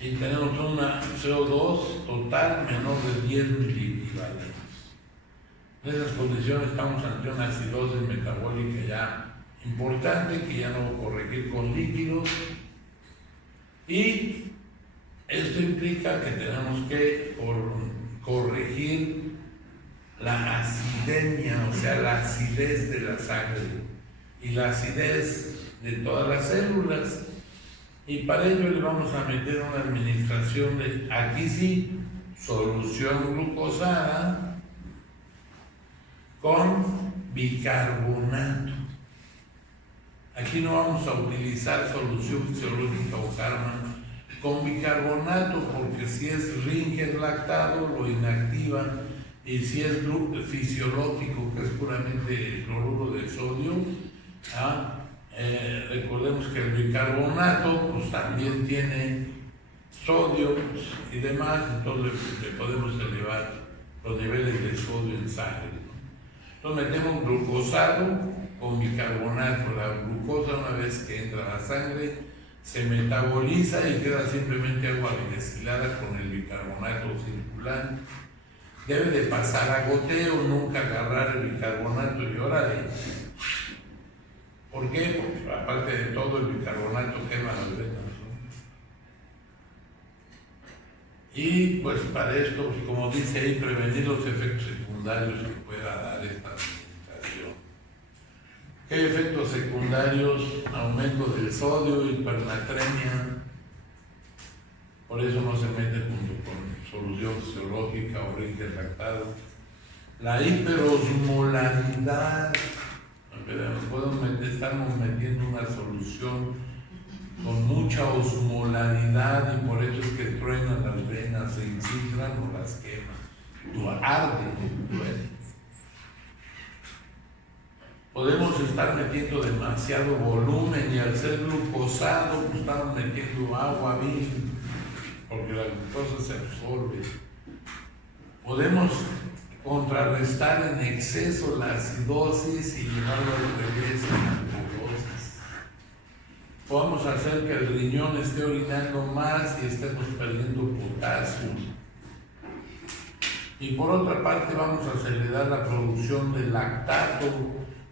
Y tenemos una CO2 total menor de 10 miliequivalentes. En esas condiciones estamos ante una acidosis metabólica ya importante, que ya no va a corregir con líquidos. Y esto implica que tenemos que corregir la acidemia, o sea, la acidez de la sangre y la acidez de todas las células. Y para ello le vamos a meter una administración de, aquí sí, solución glucosada con bicarbonato. Aquí no vamos a utilizar solución fisiológica o Karman con bicarbonato, porque si es Ringer lactado lo inactiva, y si es fisiológico, que es puramente cloruro de sodio, recordemos que el bicarbonato pues también tiene sodio y demás, entonces le podemos elevar los niveles de sodio en sangre, ¿no? Entonces metemos glucosado con bicarbonato. La glucosa, una vez que entra a la sangre, se metaboliza y queda simplemente agua destilada con el bicarbonato circulante. debe de pasar a goteo, nunca agarrar el bicarbonato y órale. ¿Por qué? Porque aparte de todo el bicarbonato quema las venas, ¿no? Y pues para esto, pues, como dice ahí, prevenir los efectos secundarios que pueda dar esta alimentación. ¿Qué efectos secundarios? Aumento del sodio, hipernatremia. Por eso no se mete junto con solución fisiológica o brinque lactado. La hiperosmolaridad. Estamos metiendo una solución con mucha osmolaridad y por eso es que truenan las venas, se infiltran o las queman. Arde. Podemos estar metiendo demasiado volumen y al ser glucosado pues estamos metiendo agua bien, porque la glucosa se absorbe. Podemos contrarrestar en exceso la acidosis y llevarlo al revés a la alcalosis. Podemos hacer que el riñón esté orinando más y estemos perdiendo potasio. Y por otra parte vamos a acelerar la producción de lactato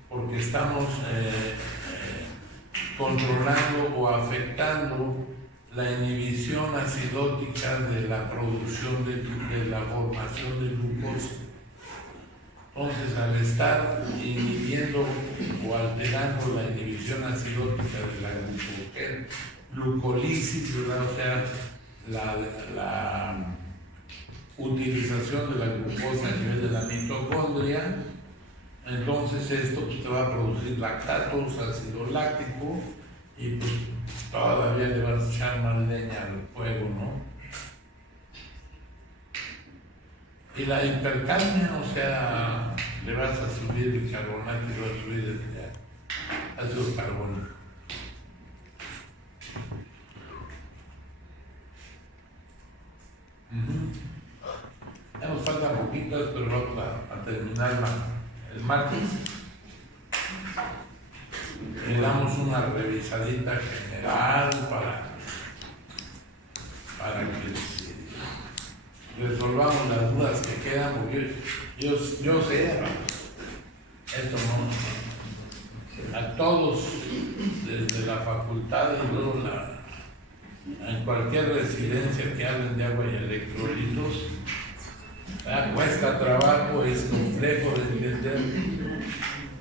porque estamos controlando o afectando la inhibición acidótica de la producción de la formación de glucosa. Entonces, al estar inhibiendo o alterando la inhibición acidótica de la glucólisis, ¿verdad? O sea, la utilización de la glucosa a nivel de la mitocondria, entonces esto pues, te va a producir lactatos, ácido láctico, y pues todavía le vas a echar más leña al fuego, ¿no? Y la hipercalmia, o sea, le vas a subir el carbonato y vas a subir el ácido carbónico. Ya nos faltan poquitas, pero vamos a terminar el martes. Le damos una revisadita general para que resolvamos las dudas que quedan, porque yo sé, esto no, a todos, desde la facultad y luego en cualquier residencia que hablen de agua y electrolitos, cuesta trabajo, es complejo de entender,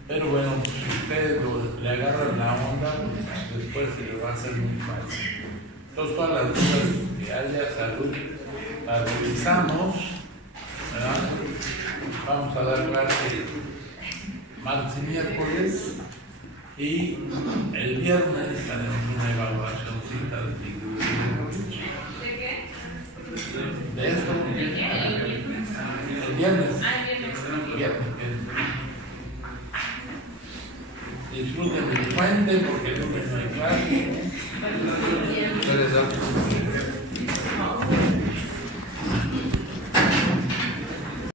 pero bueno, si ustedes le agarran la onda, pues después se les va a hacer muy fácil. Entonces todas las dudas que haya, salud, las revisamos, ¿verdad? Vamos a dar clase martes y miércoles y el viernes tenemos una evaluacióncita de ¿De qué? de esto. ¿De qué? El viernes. Ah, el viernes. Disfruten el puente porque el lunes no hay clase. Entonces,